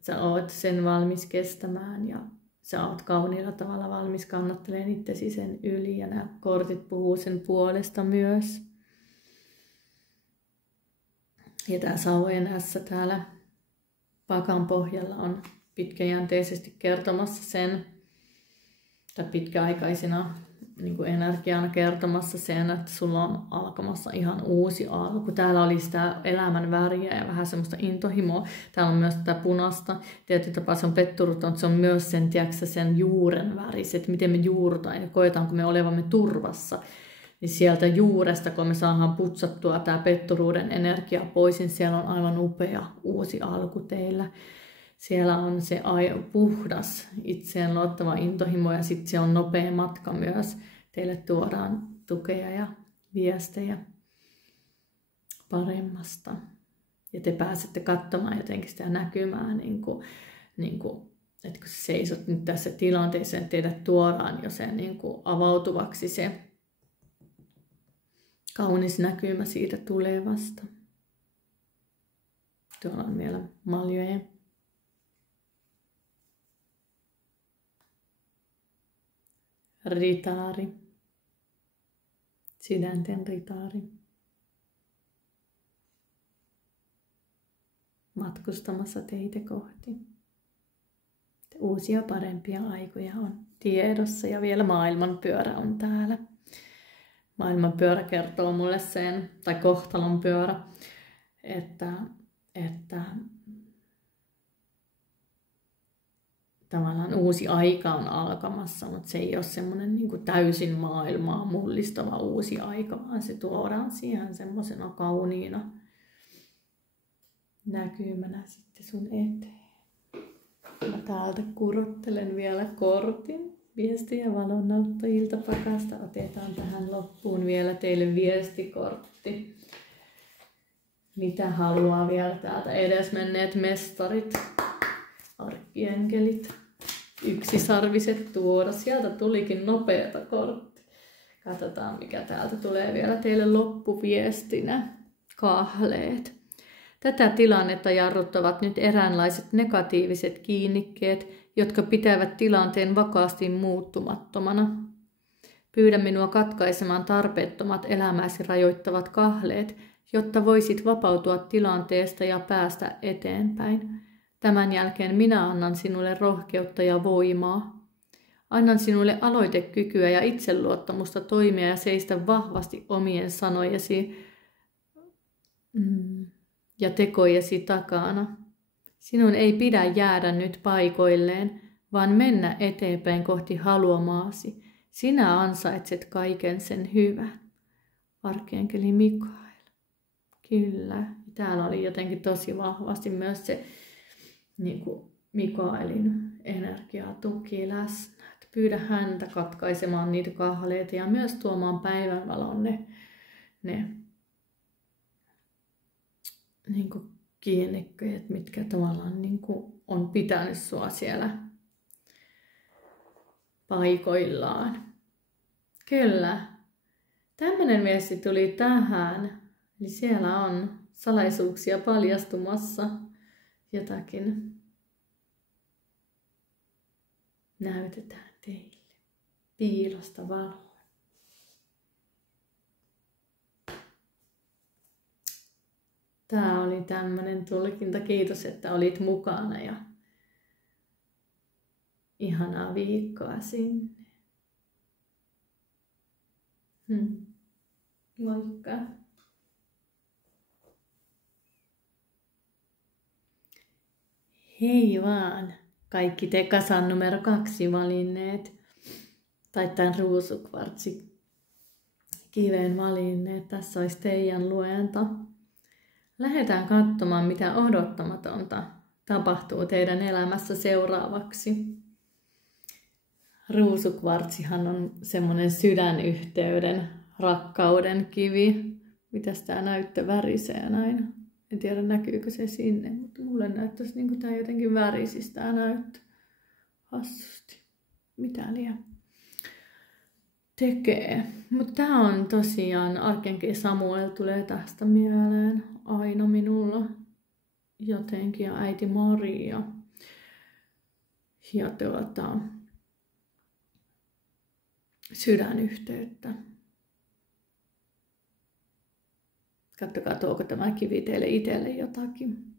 sä oot sen valmis kestämään ja sä oot kauniilla tavalla valmis kannattelemaan itsesi sen yli ja nämä kortit puhuu sen puolesta myös. Ja tää Sauvojen ässä täällä pakan pohjalla on pitkäjänteisesti kertomassa sen, tai pitkäaikaisina niin kuin energiana kertomassa sen, että sulla on alkamassa ihan uusi alku. Täällä oli sitä elämän väriä ja vähän semmoista intohimoa. Täällä on myös tätä punasta. Tietyllä tapaa se on petturuton, se on myös sen, tiedätkö, sen juuren väris, että miten me juurtaan ja koetaanko me olevamme turvassa. Niin sieltä juuresta, kun me saadaan putsattua tämä petturuuden energia pois, niin siellä on aivan upea uusi alku teillä. Siellä on se puhdas, itseen luottava intohimo ja sitten se on nopea matka myös. Teille tuodaan tukea ja viestejä paremmasta. Ja te pääsette katsomaan jotenkin sitä näkymää, että kun sä seisot nyt tässä tilanteessa, että teidät tuodaan jo se avautuvaksi se kaunis näkymä siitä tulevasta. Tuolla on vielä maljoja. Ritaari. Sydänten ritaari. Matkustamassa teitä kohti. Uusia parempia aikoja on tiedossa ja vielä maailmanpyörä on täällä. Maailmanpyörä kertoo mulle sen, tai kohtalonpyörä, että tavallaan uusi aika on alkamassa, mutta se ei ole semmoinen täysin maailmaa mullistava uusi aika, vaan se tuodaan siihen semmoisena kauniina näkymänä sitten sun eteen. Mä täältä kurottelen vielä kortin. Viestiä valonnauttajilta pakasta. Otetaan tähän loppuun vielä teille viestikortti. Mitä haluaa vielä täältä edesmenneet mestarit, arkkienkelit, yksisarviset tuoda. Sieltä tulikin nopeata kortti. Katsotaan mikä täältä tulee vielä teille loppuviestinä. Kahleet. Tätä tilannetta jarruttavat nyt eräänlaiset negatiiviset kiinnikkeet, jotka pitävät tilanteen vakaasti muuttumattomana. Pyydä minua katkaisemaan tarpeettomat elämäsi rajoittavat kahleet, jotta voisit vapautua tilanteesta ja päästä eteenpäin. Tämän jälkeen minä annan sinulle rohkeutta ja voimaa. Annan sinulle aloitekykyä ja itseluottamusta toimia ja seistä vahvasti omien sanojesi ja tekojesi takana. Sinun ei pidä jäädä nyt paikoilleen, vaan mennä eteenpäin kohti haluamaasi. Sinä ansaitset kaiken sen hyvän. Arkienkeli Mikael. Kyllä. Täällä oli jotenkin tosi vahvasti myös se Mikaelin energiatuki läsnä. Pyydä häntä katkaisemaan niitä kahleita ja myös tuomaan päivänvalon ne kiinnikkeet, mitkä tavallaan on pitänyt sua siellä paikoillaan. Kyllä. Tämmöinen viesti tuli tähän. Eli siellä on salaisuuksia paljastumassa. Jotakin näytetään teille. Piilosta valoa. Tämä oli tämmöinen tulkinta. Kiitos, että olit mukana ja ihanaa viikkoa sinne. Moikka. Hei vaan, kaikki te kasan numero 2 valinneet, tai tämän ruusukvartsi kiven valinneet. Tässä olisi teidän luento. Lähdetään katsomaan, mitä odottamatonta tapahtuu teidän elämässä seuraavaksi. Ruusukvartsihan on semmoinen sydänyhteyden, rakkauden kivi. Mitäs tää näyttö värisee näin? En tiedä näkyykö se sinne, mutta mulle näyttäisi niin kuin tää jotenkin värisisi tää näyttö. Hassusti. Mitä liian tekee. Mutta tää on tosiaan, Arkienkeli Samuel tulee tästä mieleen aina minulla jotenkin ja äiti Maria. Ja sydänyhteyttä. Katsokaa, tuoko tämä kivi teille itselle jotakin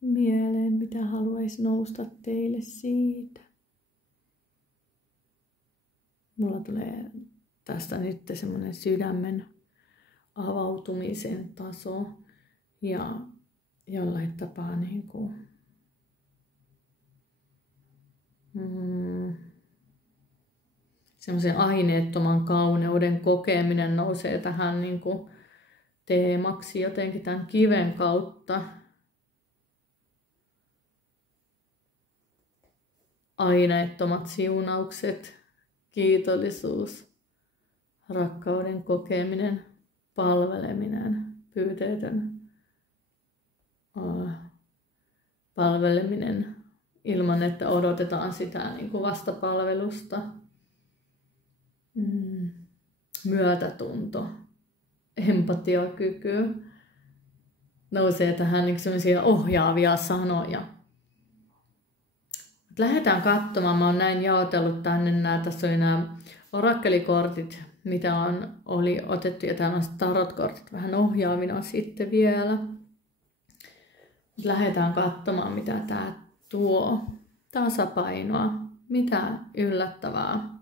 mieleen, mitä haluaisi nousta teille siitä. Mulla tulee tästä nyt semmoinen sydämen avautumisen taso ja jollain tapaa semmoisen aineettoman kauneuden kokeminen nousee tähän teemaksi jotenkin tämän kiven kautta. Aineettomat siunaukset, kiitollisuus, rakkauden kokeminen, palveleminen, pyyteetön palveleminen ilman, että odotetaan sitä niin kuin vastapalvelusta. Myötätunto, empatiakyky, nousee tähän niin sellaisia ohjaavia sanoja. Lähdetään katsomaan, mä oon näin jaotellut tänne tässä oli nämä orakkelikortit, mitä oli otettu, ja täällä on tarotkortit vähän ohjaavina sitten vielä. Lähdetään katsomaan, mitä tää tuo. Tasapainoa, mitä yllättävää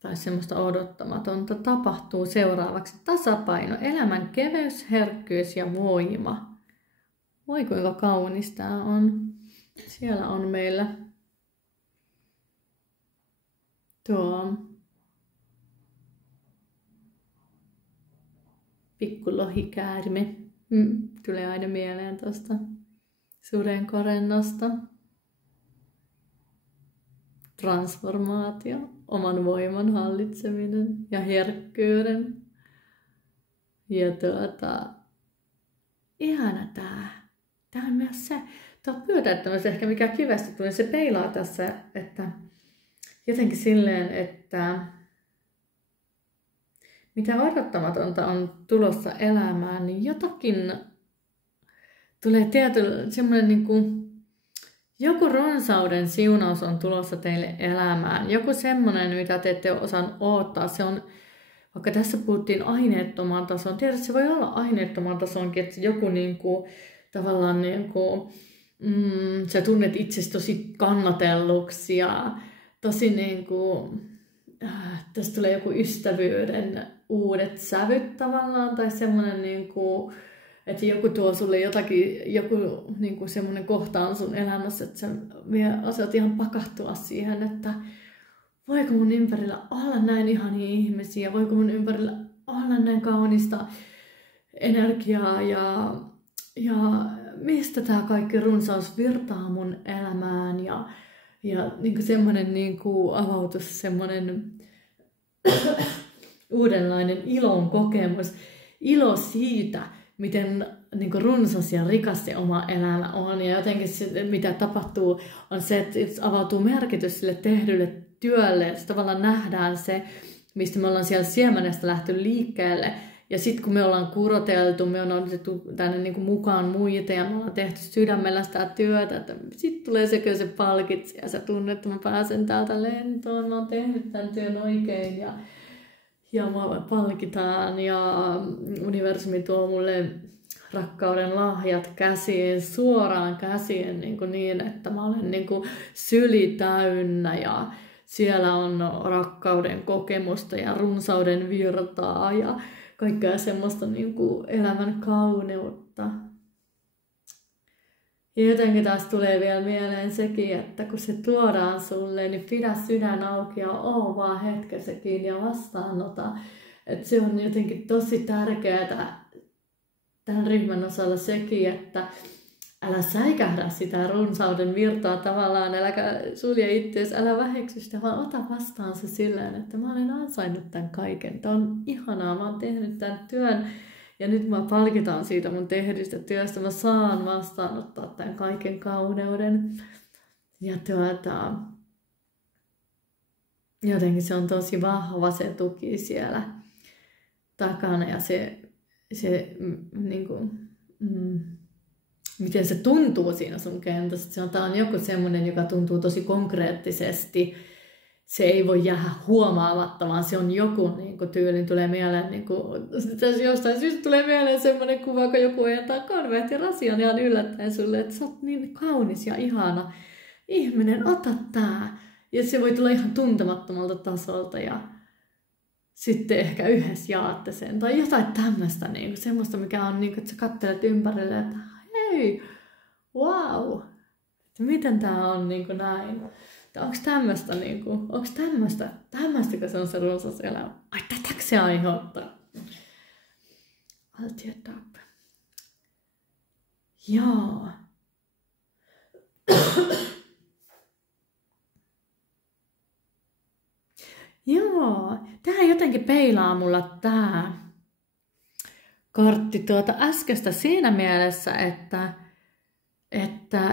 tai semmoista odottamatonta tapahtuu seuraavaksi. Tasapaino, elämän keveys, herkkyys ja voima. Voi kuinka kaunis tää on. Siellä on meillä tuo pikku lohikäärme. Tulee aina mieleen tuosta sudenkorennosta. Transformaatio, oman voiman hallitseminen ja herkkyyden. Ja ihana tää. Tää on myös se, tuo pyytäyttämys ehkä mikä kivestä tuli, se peilaa tässä, että jotenkin silleen, että mitä odottamatonta on tulossa elämään, niin jotakin tulee tietyllä semmoinen niin kuin joku runsauden siunaus on tulossa teille elämään. Joku semmoinen, mitä te ette osannut odottaa. Se on, vaikka tässä puhuttiin aineettoman tason, tietysti se voi olla aineettoman tasonkin, että joku niinku, tavallaan niinku, sä tunnet itsesi tosi kannatelluksi ja tosi niinku, tässä tulee joku ystävyyden uudet sävyt tavallaan tai semmoinen niinku, että joku tuo sulle jotakin, joku niinku semmoinen kohta on sun elämässä, että sä osaat ihan pakahtua siihen, että voiko mun ympärillä olla näin ihania ihmisiä, voiko mun ympärillä olla näin kaunista energiaa ja mistä tää kaikki runsaus virtaa mun elämään ja niinku semmoinen niinku avautus, semmoinen uudenlainen ilon kokemus, ilo siitä, miten niin kuin runsas ja rikas se oma elämä on. Ja jotenkin se, mitä tapahtuu, on se, että avautuu merkitys sille tehdylle työlle. Että tavallaan nähdään se, mistä me ollaan siellä siemenestä lähtenyt liikkeelle. Ja sitten kun me ollaan kuroteltu, me ollaan otettu tänne niin kuin mukaan muita ja me ollaan tehty sydämellä sitä työtä. Että sitten tulee se palkitsija ja sä tunnet, että mä pääsen täältä lentoon. Mä oon tehnyt tämän työn oikein ja mua palkitaan ja universumi tuo mulle rakkauden lahjat käsiin, suoraan käsiin niin että mä olen niin kuin syli täynnä ja siellä on rakkauden kokemusta ja runsauden virtaa ja kaikkea semmoista niin kuin elämän kauneutta. Ja jotenkin taas tulee vielä mieleen sekin, että kun se tuodaan sulle, niin pidä sydän auki ja oo vaan hetkessä kiinni ja vastaanota. Että se on jotenkin tosi tärkeää tämän ryhmän osalla sekin, että älä säikähdä sitä runsauden virtaa tavallaan, äläkä sulje itseäsi, älä väheksy sitä, vaan ota vastaan se silleen, että mä olen ansainnut tämän kaiken. Tämä on ihanaa, mä oon tehnyt tämän työn. Ja nyt mä palkitaan siitä mun tehdystä työstä. Mä saan vastaanottaa tämän kaiken kauneuden. Ja jotenkin se on tosi vahva se tuki siellä takana. Ja se niin kuin, miten se tuntuu siinä sun kentässä. Tää on joku semmoinen, joka tuntuu tosi konkreettisesti. Se ei voi jäädä huomaamatta, vaan se on joku niin kuin tyylin tulee mieleen, niin kuin, jostain syystä tulee mieleen semmoinen kuva, kun joku ajentaa konvehtirasian ihan yllättäen sulle, että sä oot niin kaunis ja ihana ihminen, ota tää. Ja se voi tulla ihan tuntemattomalta tasolta ja sitten ehkä yhdessä jaatte sen. Tai jotain tämmöistä, niin kuin, semmoista, mikä on, niin kuin, että sä katselet ympärille, että hei, wow, että miten tää on niin kuin näin. Onko tämmöistä, niinku, onko tämmöistä, kun se on se runsas elämä? Ai, tätäkö se aiheuttaa? I'll tear it up. Joo. Joo. Tähän jotenkin peilaa mulla tää kortti äskeistä siinä mielessä, että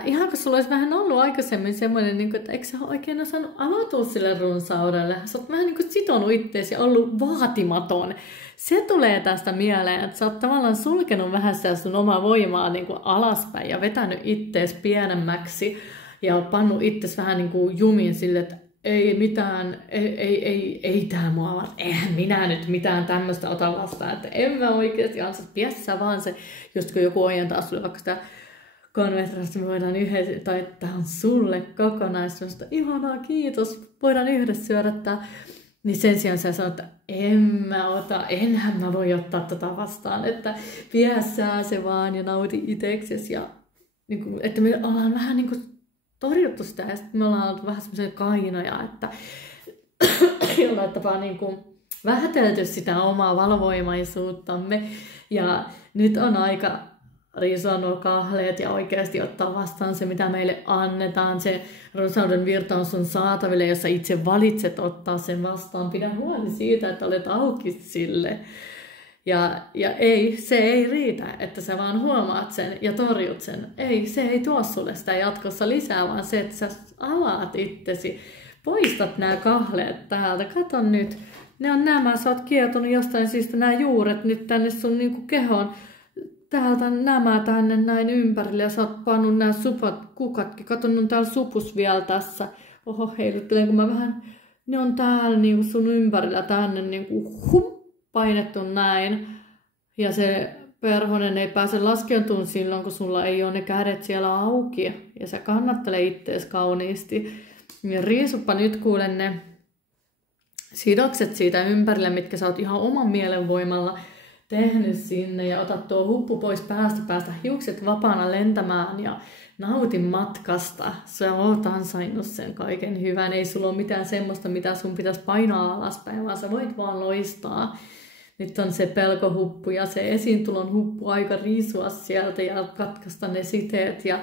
ihan kun sulla olisi vähän ollut aikaisemmin semmoinen, niin kuin, että eikö sä oikein osannut avautua sille runsaudelle. Sä oot vähän niin kuin sitonut itteesi ja ollut vaatimaton. Se tulee tästä mieleen, että sä oot tavallaan sulkenut vähän sitä sun omaa voimaa niin kuin alaspäin ja vetänyt ittees pienemmäksi ja pannut ittees vähän niin kuin jumiin sille, että ei mitään, ei tää mua varten, eihän minä nyt mitään tämmöistä ota vastaan, että en mä oikeasti ansa piessä vaan se, just kun joku ojentaa sulle vaikka sitä konvetrasta, me voidaan yhdessä, tai tämä on sulle kokonaisuudesta, ihanaa, kiitos, voidaan yhdessä syödättää, niin sen sijaan sä sanot, että enhän mä voi ottaa tätä vastaan, että piässää se vaan ja nauti itseksesi, ja niin kuin, että me ollaan vähän niin kuin torjuttu sitä, ja sitten me ollaan oltu vähän semmoisia kainoja, että jollain tapaa niin kuin vähätelty sitä omaa valovoimaisuuttamme, ja nyt on aika riisua nuo kahleet ja oikeasti ottaa vastaan se, mitä meille annetaan. Se runsauden virta on sun saataville, jos sä itse valitset ottaa sen vastaan. Pidä huoli siitä, että olet auki sille. Ja se ei riitä, että sä vaan huomaat sen ja torjut sen. Se ei tuo sulle sitä jatkossa lisää, vaan se, että sä avaat itsesi. Poistat nämä kahleet täältä. Kato nyt, ne on nämä. Sä oot kietonut jostain syystä nämä juuret nyt tänne sun niinku kehoon. Täältä nämä tänne näin ympärille ja sä oot pannut nämä kukatkin. Kato, ne on täällä supus vielä tässä. Oho, heiluttelen, kun mä vähän... Ne on täällä niinku sun ympärillä tänne niinku painettu näin. Ja se perhonen ei pääse laskeutumaan silloin, kun sulla ei ole ne kädet siellä auki. Ja sä kannattelee ittees kauniisti. Ja riisuppa nyt kuule ne sidokset siitä ympärille, mitkä sä oot ihan oman mielenvoimalla tehnyt sinne, ja ota tuo huppu pois päästä hiukset vapaana lentämään ja nautin matkasta. Sä oot ansainnut sen kaiken hyvän. Ei sulla ole mitään semmoista, mitä sun pitäisi painaa alaspäin, vaan sä voit vaan loistaa. Nyt on se pelkohuppu ja se esiintulon huppu aika riisua sieltä ja katkaista ne siteet ja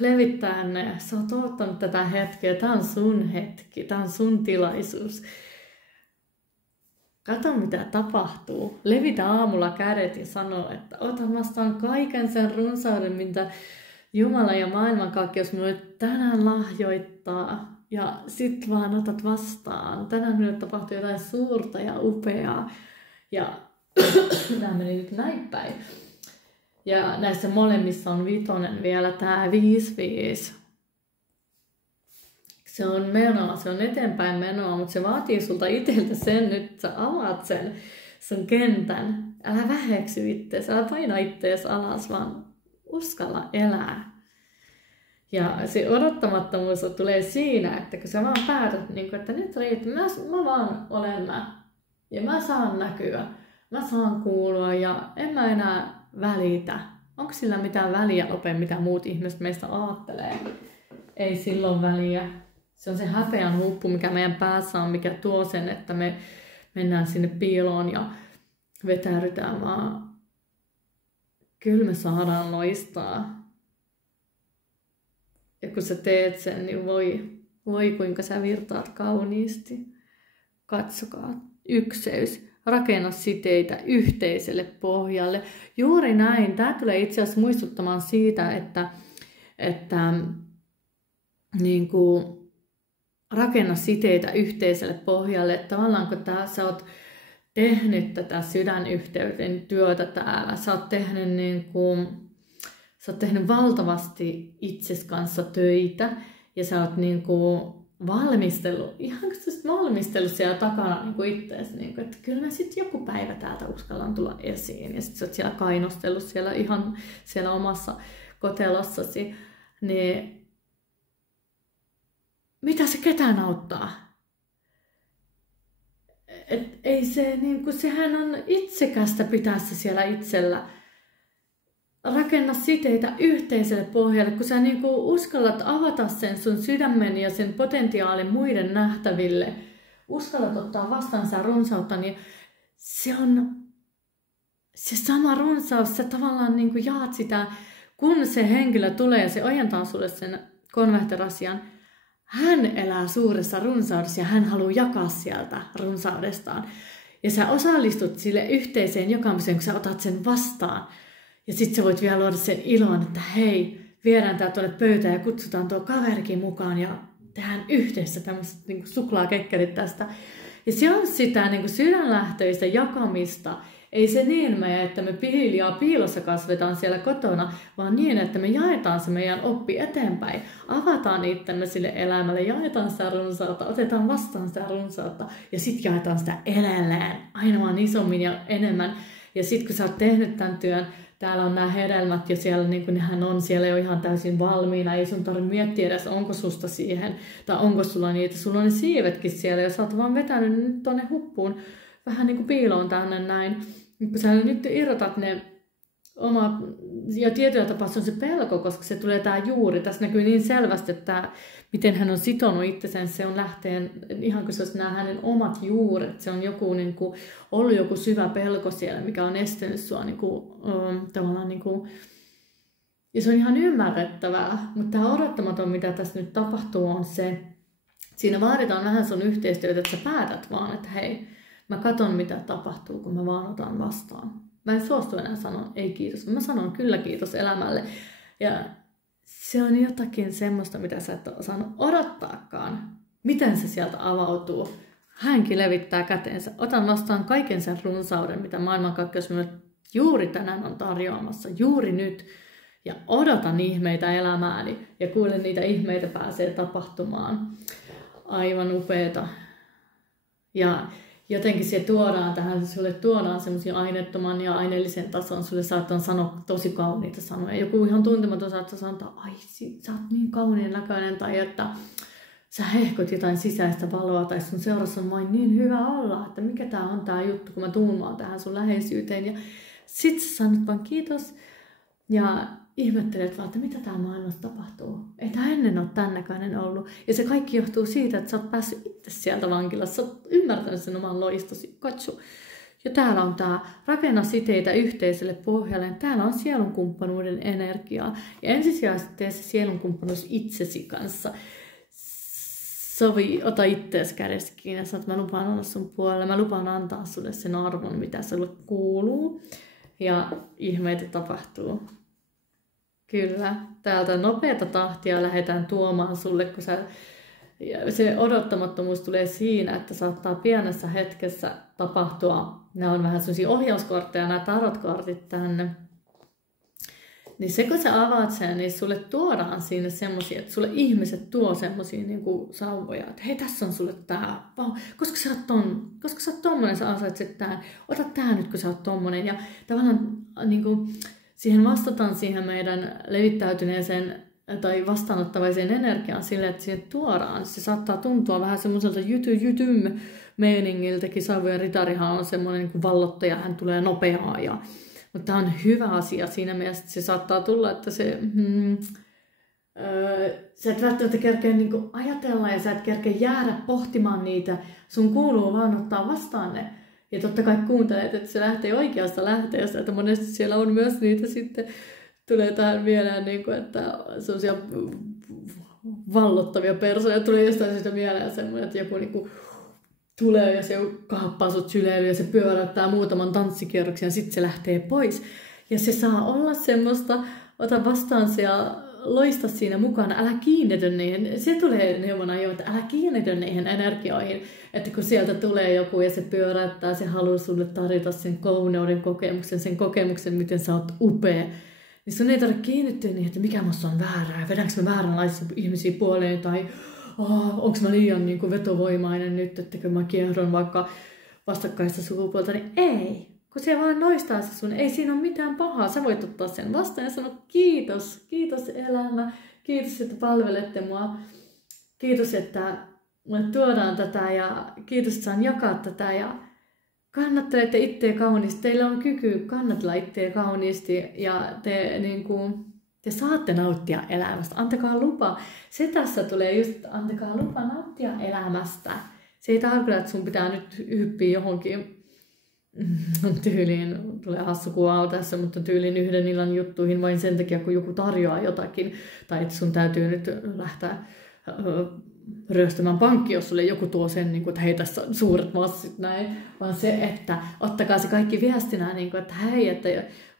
levittää ne. Sä oot odottanut tätä hetkeä. Tää on sun hetki. Tää on sun tilaisuus. Kato, mitä tapahtuu. Levitä aamulla kädet ja sano, että otan vastaan kaiken sen runsauden, mitä Jumala ja maailmankaikkeus minulle tänään lahjoittaa. Ja sit vaan otat vastaan. Tänään minulle tapahtuu jotain suurta ja upeaa. Ja nämä meni nyt näin päin. Ja näissä molemmissa on vitonen vielä, tää 5-5. Se on menoa, se on eteenpäin menoa, mutta se vaatii sulta itseltä sen nyt, että sä avaat sen sun kentän. Älä väheksy ittees, älä paina ittees alas, vaan uskalla elää. Ja se odottamattomuus tulee siinä, että kun sä vaan päätät, että nyt riittää, mä vaan olen mä. Ja mä saan näkyä, mä saan kuulua ja en mä enää välitä. Onko sillä mitään väliä, mitä muut ihmiset meistä ajattelee? Ei silloin väliä. Se on se häpeän huppu, mikä meidän päässä on, mikä tuo sen, että me mennään sinne piiloon ja vetäydytään, vaan kyllä me saadaan loistaa. Ja kun sä teet sen, niin voi kuinka sä virtaat kauniisti. Katsokaa, ykseys, rakenna siteitä yhteiselle pohjalle. Juuri näin, tää tulee itse asiassa muistuttamaan siitä, että niin kuin rakenna siteitä yhteiselle pohjalle. Tavallaan kun sä oot tehnyt tätä sydänyhteyden työtä täällä, sä oot tehnyt valtavasti itses kanssa töitä ja sä oot valmistellut siellä takana itseäsi, että kyllä mä sitten joku päivä täältä uskallan tulla esiin. Ja sitten sä oot siellä kainostellut siellä ihan siellä omassa kotelossasi, niin mitä se ketään auttaa? Ei se, sehän on itsekästä pitää se siellä itsellä. Rakenna siteitä yhteiselle pohjalle, kun sä uskallat avata sen sun sydämen ja sen potentiaalin muiden nähtäville. Uskallat ottaa vastaan sitä runsautta, niin se on se sama runsaus, sä tavallaan jaat sitä, kun se henkilö tulee ja se ojentaa sulle sen konvehterasian. hän elää suuressa runsaudessa ja hän haluaa jakaa sieltä runsaudestaan. Ja sä osallistut sille yhteiseen jakamiseen, kun sä otat sen vastaan. Ja sit sä voit vielä luoda sen ilon, että hei, viedään tää tuonne pöytään ja kutsutaan tuo kaverikin mukaan ja tehdään yhdessä tämmöiset niin suklaakekkerit tästä. Ja se on sitä niin sydänlähtöistä jakamista. Ei se niin mene, että me hiljaa piilossa kasvetaan siellä kotona, vaan niin, että me jaetaan se meidän oppi eteenpäin. Avataan itsemme sille elämälle, jaetaan sitä runsautta, otetaan vastaan sitä runsautta ja sitten jaetaan sitä edelleen aina vaan isommin ja enemmän. Ja sitten kun sä oot tehnyt tämän työn, täällä on nämä hedelmät jo siellä, niin kuin nehän on siellä jo ihan täysin valmiina. Ei sun tarvitse miettiä edes, onko susta siihen tai onko sulla niitä. Sulla on ne siivetkin siellä ja sä oot vaan vetänyt ne nyt tonne huppuun vähän niin kuin piiloon tänne näin. Kun sä nyt irrotat ne oma, ja tietyllä tapaa se on se pelko, koska se tulee tää juuri. Tässä näkyy niin selvästi, että miten hän on sitonut itsensä, se on lähteen, ihan kuin se olisi nämä hänen omat juuret. Se on joku, niin kuin, ollut joku syvä pelko siellä, mikä on estänyt sua niin kuin, tavallaan niin kuin, ja se on ihan ymmärrettävää. Mutta tämä odottamaton, mitä tässä nyt tapahtuu, on se, siinä vaaditaan vähän sun yhteistyötä, että sä päätät vaan, että hei, mä katson, mitä tapahtuu, kun mä vaan otan vastaan. Mä en suostu enää sanoa ei kiitos. Mä sanon kyllä kiitos elämälle. Ja se on jotakin semmoista, mitä sä et osannut odottaakaan. Miten se sieltä avautuu. Hänkin levittää käteensä. Otan vastaan kaiken sen runsauden, mitä maailmankaikkeus minulle juuri tänään on tarjoamassa. Juuri nyt. Ja odotan ihmeitä elämääni. Ja kuulen, niitä ihmeitä pääsee tapahtumaan. Aivan upeeta. Ja jotenkin se tuodaan tähän, sulle tuodaan semmoisia aineettoman ja aineellisen tason, sulle saattaa sanoa tosi kauniita sanoja. Joku ihan tuntematon saattaa sanoa, ai sä oot niin kauniin näköinen, tai että sä hehkot jotain sisäistä valoa, tai sun seurassa on vain niin hyvä olla, että mikä tää on tää juttu, kun mä tuumaan tähän sun läheisyyteen. Ja sit sä sanot vaan kiitos, ja ihmettelet vaan, että mitä täällä maailmassa tapahtuu. Ei tää ennen ole tän näköinen ollut. Ja se kaikki johtuu siitä, että sä oot päässyt itse sieltä vankilassa. Sä oot ymmärtänyt sen oman loistosi. Katso. Ja täällä on tää rakenna siteitä yhteiselle pohjalle. Täällä on sielunkumppanuuden energiaa. Ja ensisijaisesti tee se sielunkumppanuus itsesi kanssa. Sovi, ota ittees kädestä kiinni ja sanot, mä lupaan olla sun puolella. Mä lupaan antaa sulle sen arvon, mitä sulle kuuluu. Ja ihmeitä tapahtuu. Kyllä, täältä nopeata tahtia lähdetään tuomaan sulle, kun se odottamattomuus tulee siinä, että saattaa pienessä hetkessä tapahtua. Nämä on vähän sellaisia ohjauskortteja, nämä tarotkortit tänne. Niin se, kun sä avaat sen, niin sulle tuodaan siinä semmoisia, että sulle ihmiset tuo semmoisia niin kuin sauvoja, että hei, tässä on sulle tää, koska sä oot tommonen, sä ansaitset tää, ota tää nyt, kun sä oot tommonen. Ja tavallaan niin kuin, siihen vastataan siihen meidän levittäytyneeseen tai vastaanottavaiseen energiaan sille, että siihen tuodaan. Se saattaa tuntua vähän semmoiselta jytym meiningiltäkin. Saavujen ritarihan on semmoinen niin kuin vallottaja, hän tulee nopeaa. Mutta tämä on hyvä asia siinä mielessä, että se saattaa tulla, että sä et välttämättä kerkeä niin kuin ajatella ja sä et kerkeä jäädä pohtimaan niitä. Sun kuuluu vaan ottaa vastaan ne. Ja totta kai kuuntelet, että se lähtee oikeasta lähteestä, että monesti siellä on myös niitä sitten, tulee tähän mieleen, niin kuin, että sellaisia vallottavia persoja, tulee jostain sitä mieleen semmoinen, että joku niin kuin tulee ja se kaappaa sut syleilyyn ja se pyöräyttää muutaman tanssikierroksen ja sitten se lähtee pois. Ja se saa olla semmoista, ota vastaan se ja loista siinä mukana, älä kiinnity niihin. Se tulee neuvona jo, että älä kiinnity niihin energioihin. Että kun sieltä tulee joku ja se pyöräyttää, se haluaa sulle tarjota sen kauneuden kokemuksen, sen kokemuksen, miten sä oot upea. Niin sun ei tarvitse kiinnittyä niihin, että mikä musta on väärää, vedänkö mä vääränlaisia ihmisiä puoleen, tai onko mä liian niin kuin vetovoimainen nyt, että mä kierron vaikka vastakkaista sukupuolta, niin ei. Kun se vaan noistaa se sun, ei siinä ole mitään pahaa. Sä voit ottaa sen vastaan ja sanoa kiitos, kiitos elämä, kiitos, että palvelette mua, kiitos, että mulle tuodaan tätä ja kiitos, että saan jakaa tätä ja kannattelette itseä kauniisti. Teillä on kyky kannatella itseä kauniisti ja te saatte nauttia elämästä. Antakaa lupa. Se tässä tulee just, antakaa lupa nauttia elämästä. Se ei tarkoita, että sun pitää nyt hyppiä johonkin tyyliin, tulee hassu kuva tässä, mutta tyyliin yhden illan juttuihin vain sen takia, kun joku tarjoaa jotakin. Tai että sun täytyy nyt lähteä ryöstämään pankki, jos sulle joku tuo sen, niin kuin, että hei, tässä on suuret massit näin, vaan se, että ottakaa se kaikki viestinä, niin kuin, että hei, että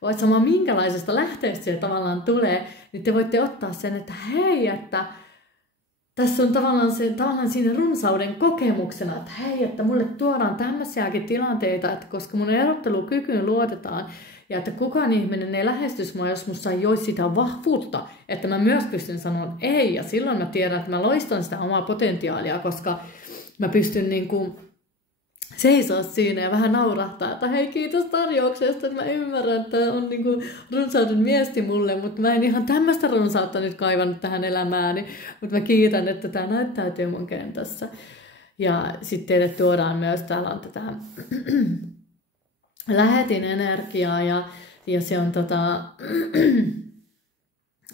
voit sama minkälaisesta lähteestä se tavallaan tulee, niin te voitte ottaa sen, että hei, että tässä on tavallaan siinä runsauden kokemuksena, että hei, että mulle tuodaan tämmöisiäkin tilanteita, että koska mun erottelukykyyn luotetaan, ja että kukaan ihminen ei lähestys mua, jos musta ei olisi sitä vahvuutta, että mä myös pystyn sanomaan ei, ja silloin mä tiedän, että mä loistan sitä omaa potentiaalia, koska mä pystyn niin kuin seisoa siinä ja vähän naurahtaa, että hei, kiitos tarjouksesta, että mä ymmärrän, että on niin kuin runsauden viesti mulle, mutta mä en ihan tämmöistä runsautta nyt kaivannut tähän elämääni, mutta mä kiitän, että tämä näyttäytyy mun kentässä. Ja sitten teille tuodaan myös, täällä on tätä lähetin energiaa ja se on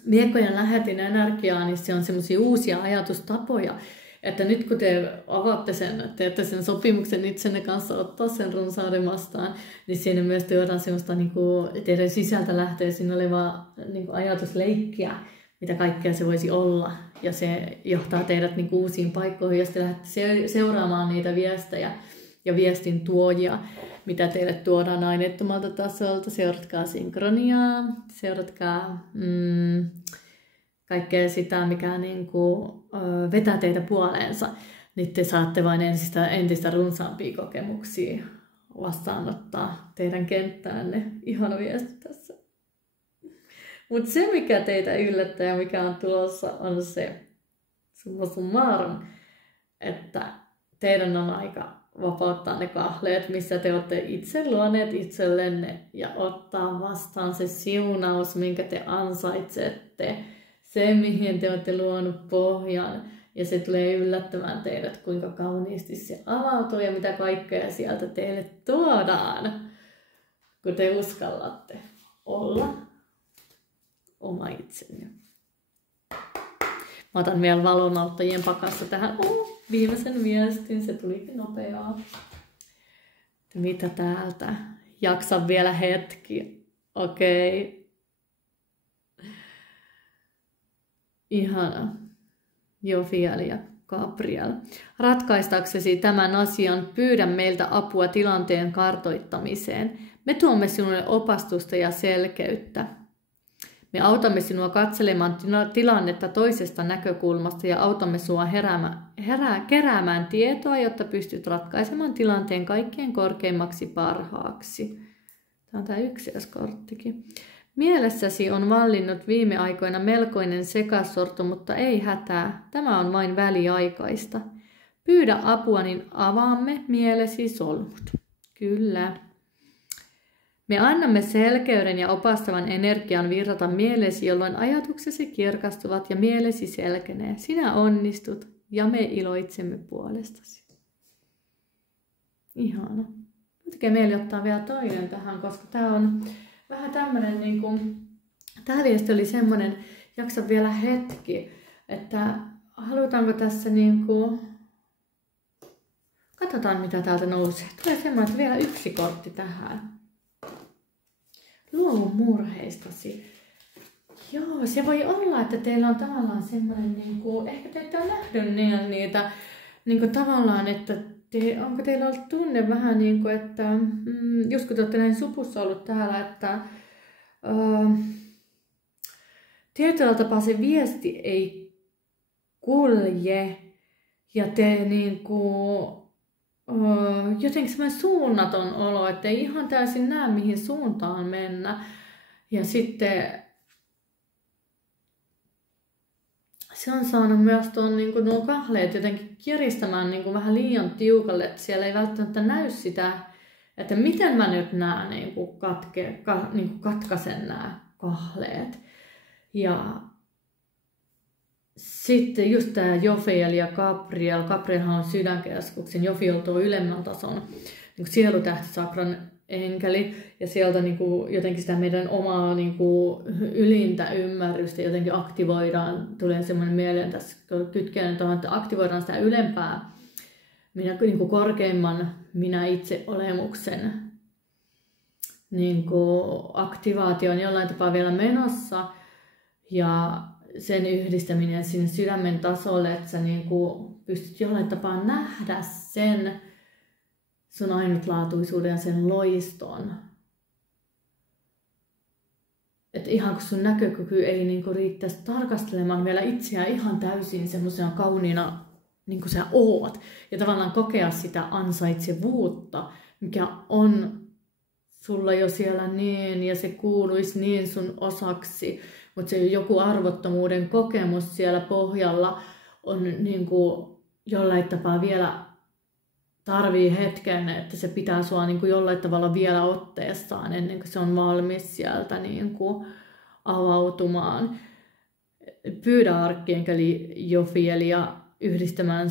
miekkojen lähetin energiaa, niin se on semmoisia uusia ajatustapoja, että nyt kun te avaatte sen, teette sen sopimuksen itsenne kanssa ottaa sen runsauden vastaan, niin siinä myös tuodaan semmoista niin kuin teidän sisältä lähtee sinne olevaa niin kuin ajatusleikkiä, mitä kaikkea se voisi olla. Ja se johtaa teidät niin kuin uusiin paikkoihin, jos te lähdette seuraamaan niitä viestejä ja viestin tuojia, mitä teille tuodaan aineettomalta tasolta. Seuratkaa synkroniaa, seuratkaa kaikkea sitä, mikä niin kuin, vetää teitä puoleensa. Niin te saatte vain entistä runsaampia kokemuksia vastaanottaa teidän kenttäänne. Ihana viesti tässä. Mutta se, mikä teitä yllättää ja mikä on tulossa, on se summa summarum, että teidän on aika vapauttaa ne kahleet, missä te olette itse luoneet itsellenne ja ottaa vastaan se siunaus, minkä te ansaitsette. Se, mihin te olette luonut pohjan. Ja se tulee yllättämään teidät, kuinka kauniisti se avautuu ja mitä kaikkea sieltä teille tuodaan, kun te uskallatte olla oma itsenne. Mä otan vielä valonauttajien pakassa tähän viimeisen viestin, se tulikin nopeaa. Mitä täältä? Jaksa vielä hetki. Okei. Ihana. Jofiel ja Gabriel. Ratkaistaksesi tämän asian pyydä meiltä apua tilanteen kartoittamiseen. Me tuomme sinulle opastusta ja selkeyttä. Me autamme sinua katselemaan tilannetta toisesta näkökulmasta ja autamme sinua keräämään tietoa, jotta pystyt ratkaisemaan tilanteen kaikkein korkeimmaksi parhaaksi. Tämä on tämä ykköskorttikin. Mielessäsi on vallinnut viime aikoina melkoinen sekasorto, mutta ei hätää. Tämä on vain väliaikaista. Pyydä apua, niin avaamme mielesi solmut. Kyllä. Me annamme selkeyden ja opastavan energian virrata mielesi, jolloin ajatuksesi kirkastuvat ja mielesi selkenee. Sinä onnistut ja me iloitsemme puolestasi. Ihana. Tekee mieli ottaa vielä toinen tähän, koska tämä on vähän tämmöinen, niin kuin, tämä viesti oli semmoinen, jaksa vielä hetki, että halutaanko tässä niin kuin, katsotaan mitä täältä nousee. Tulee semmoinen, että vielä yksi kortti tähän. Luovu murheistasi. Joo, se voi olla, että teillä on tavallaan semmoinen, niin kuin, ehkä te ette ole nähnyt niitä niin kuin tavallaan, että onko teillä ollut tunne vähän niin kuin, että just kun te olette näin supussa ollut täällä, että tietyllä tapaa se viesti ei kulje ja te niin kuin, jotenkin semmoinen suunnaton olo, että ei ihan täysin näe mihin suuntaan mennä. Ja sitten se on saanut myös tuon niin nuo kahleet jotenkin kiristämään niin vähän liian tiukalle, että siellä ei välttämättä näy sitä, että miten mä nyt näen niin katkaisen nämä kahleet. Ja sitten just tämä Jofiel ja Gabriel. Gabrielhan on sydänkeskuksen, Jofiel tuo ylemmän tason niin sielutähtisakran enkeli. Ja sieltä niin kuin, jotenkin sitä meidän omaa niin kuin, ylintä ymmärrystä jotenkin aktivoidaan. Tulee semmoinen mieleen tässä kytkeen, että aktivoidaan sitä ylempää, niin kuin korkeimman minä itse olemuksen niin kuin, aktivaatio on jollain tapaa vielä menossa. Ja sen yhdistäminen sinne sydämen tasolle, että sä niin kuin pystyt jollain tapaa nähdä sen sun ainutlaatuisuuden ja sen loiston. Että ihan kun sun näkökyky ei niinku riittäisi tarkastelemaan vielä itseään ihan täysin semmoisena kauniina, niin kuin sä oot. Ja tavallaan kokea sitä ansaitsevuutta, mikä on sulla jo siellä niin, ja se kuuluisi niin sun osaksi. Mutta se joku arvottomuuden kokemus siellä pohjalla on niinku jollain tapaa vielä tarvii hetken, että se pitää sua niin kuin jollain tavalla vielä otteessaan ennen kuin se on valmis sieltä niin kuin avautumaan. Pyydä arkkienkeli Jofielia yhdistämään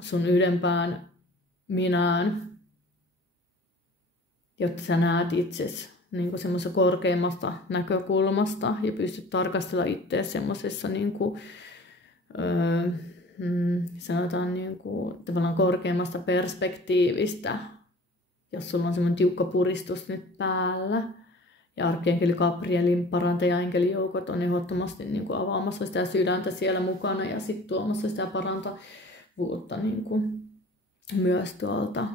sun ylempään minään, jotta sä näet itsesi niin kuin semmoisesta korkeimmasta näkökulmasta ja pystyt tarkastella itseäsi semmoisessa niin kuin, sanotaan niin kuin, tavallaan korkeimmasta perspektiivistä, jos sulla on semmoinen tiukka puristus nyt päällä. Ja arkkienkeli Gabrielin parantajaenkelijoukot on ehdottomasti niin kuin avaamassa sitä sydäntä siellä mukana ja sitten tuomassa sitä parantavuutta niin kuin myös tuolta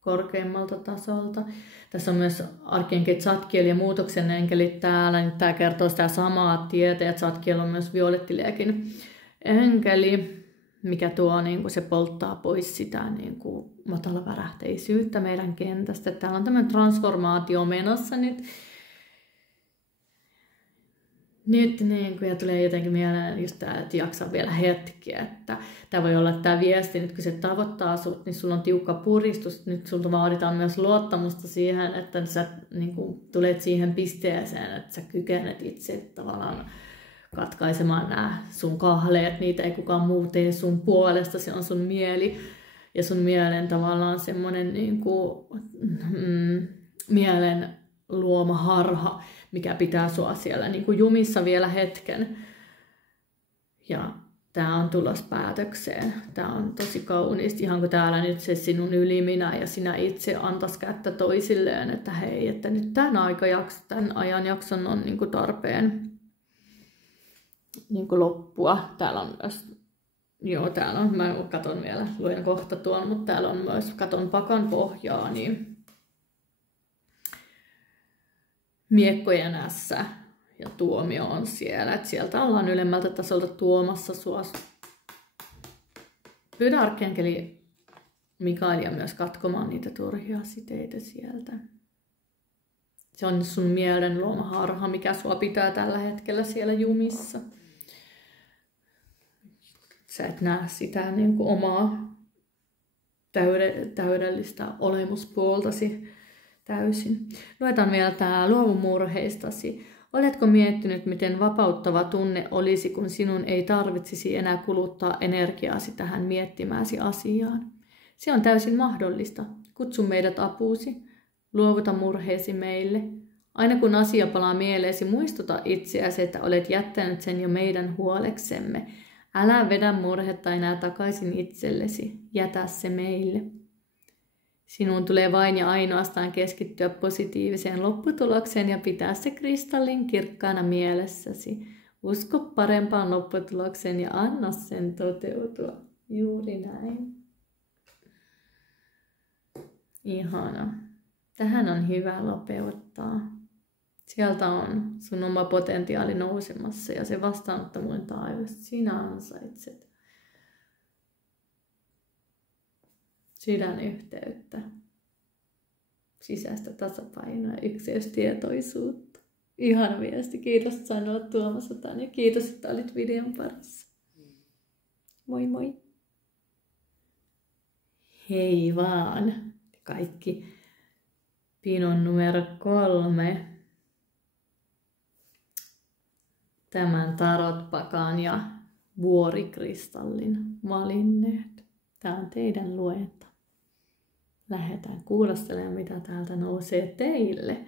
korkeimmalta tasolta. Tässä on myös arkkienkeli Zadkiel ja muutoksen enkelit täällä. Nyt tämä kertoo sitä samaa tietä, että Zadkiel on myös violettiliäkin enkeli, mikä tuo niin kuin se polttaa pois sitä niin kuin matalavärähteisyyttä meidän kentästä. Täällä on tämmöinen transformaatio menossa nyt. Nyt niin kuin, ja tulee jotenkin mieleen just tämä, että jaksa vielä hetki, että tämä voi olla että tämä viesti, nyt kun se tavoittaa sut, niin sulla on tiukka puristus, nyt sulta vaaditaan myös luottamusta siihen, että sä niin kuin, tulet siihen pisteeseen, että sä kykenet itse tavallaan katkaisemaan nämä sun kahleet, niitä ei kukaan muu tee sun puolesta, se on sun mieli ja sun mielen tavallaan semmoinen niin kuin, mielen luoma harha, mikä pitää sua siellä niin kuin jumissa vielä hetken. Ja tää on tulos päätökseen. Tää on tosi kauniisti, ihan kun täällä nyt se sinun yliminä ja sinä itse antais kättä toisilleen, että hei, että nyt tämän ajanjakson on niin kuin tarpeen niin kuin loppua. Täällä on myös, täällä on, mä katon vielä, luen kohta tuon, mutta täällä on myös, katon pakan pohjaa, niin miekkojen ässä ja tuomio on siellä. Et sieltä ollaan ylemmältä tasolta tuomassa sua. Pyydä arkkienkeli Mikaelia myös katkomaan niitä turhia siteitä sieltä. Se on sun mielen luoma harha, mikä sua pitää tällä hetkellä siellä jumissa. Sä et näe sitä niin kuin omaa täydellistä olemuspuoltasi täysin. Luetaan vielä tää luovu murheistasi. Oletko miettinyt, miten vapauttava tunne olisi, kun sinun ei tarvitsisi enää kuluttaa energiaasi tähän miettimääsi asiaan? Se on täysin mahdollista. Kutsu meidät apuusi. Luovuta murheesi meille. Aina kun asia palaa mieleesi, muistuta itseäsi, että olet jättänyt sen jo meidän huoleksemme. Älä vedä murhetta enää takaisin itsellesi. Jätä se meille. Sinun tulee vain ja ainoastaan keskittyä positiiviseen lopputulokseen ja pitää se kristallin kirkkaana mielessäsi. Usko parempaan lopputulokseen ja anna sen toteutua. Juuri näin. Ihana. Tähän on hyvä lopettaa. Sieltä on sun oma potentiaali nousemassa ja se vastaanottamuuden taivas. Sinä ansaitset sydänyhteyttä, sisäistä tasapainoa ja ykseystietoisuutta. Ihana viesti. Kiitos, että sain olla tuomassa tämän ja kiitos, että olit videon parissa. Moi moi. Hei vaan. Kaikki pinon numero 3. Tämän tarotpakan ja vuorikristallin valinneet. Tämä on teidän luenta. Lähdetään kuulostelemaan, mitä täältä nousee teille.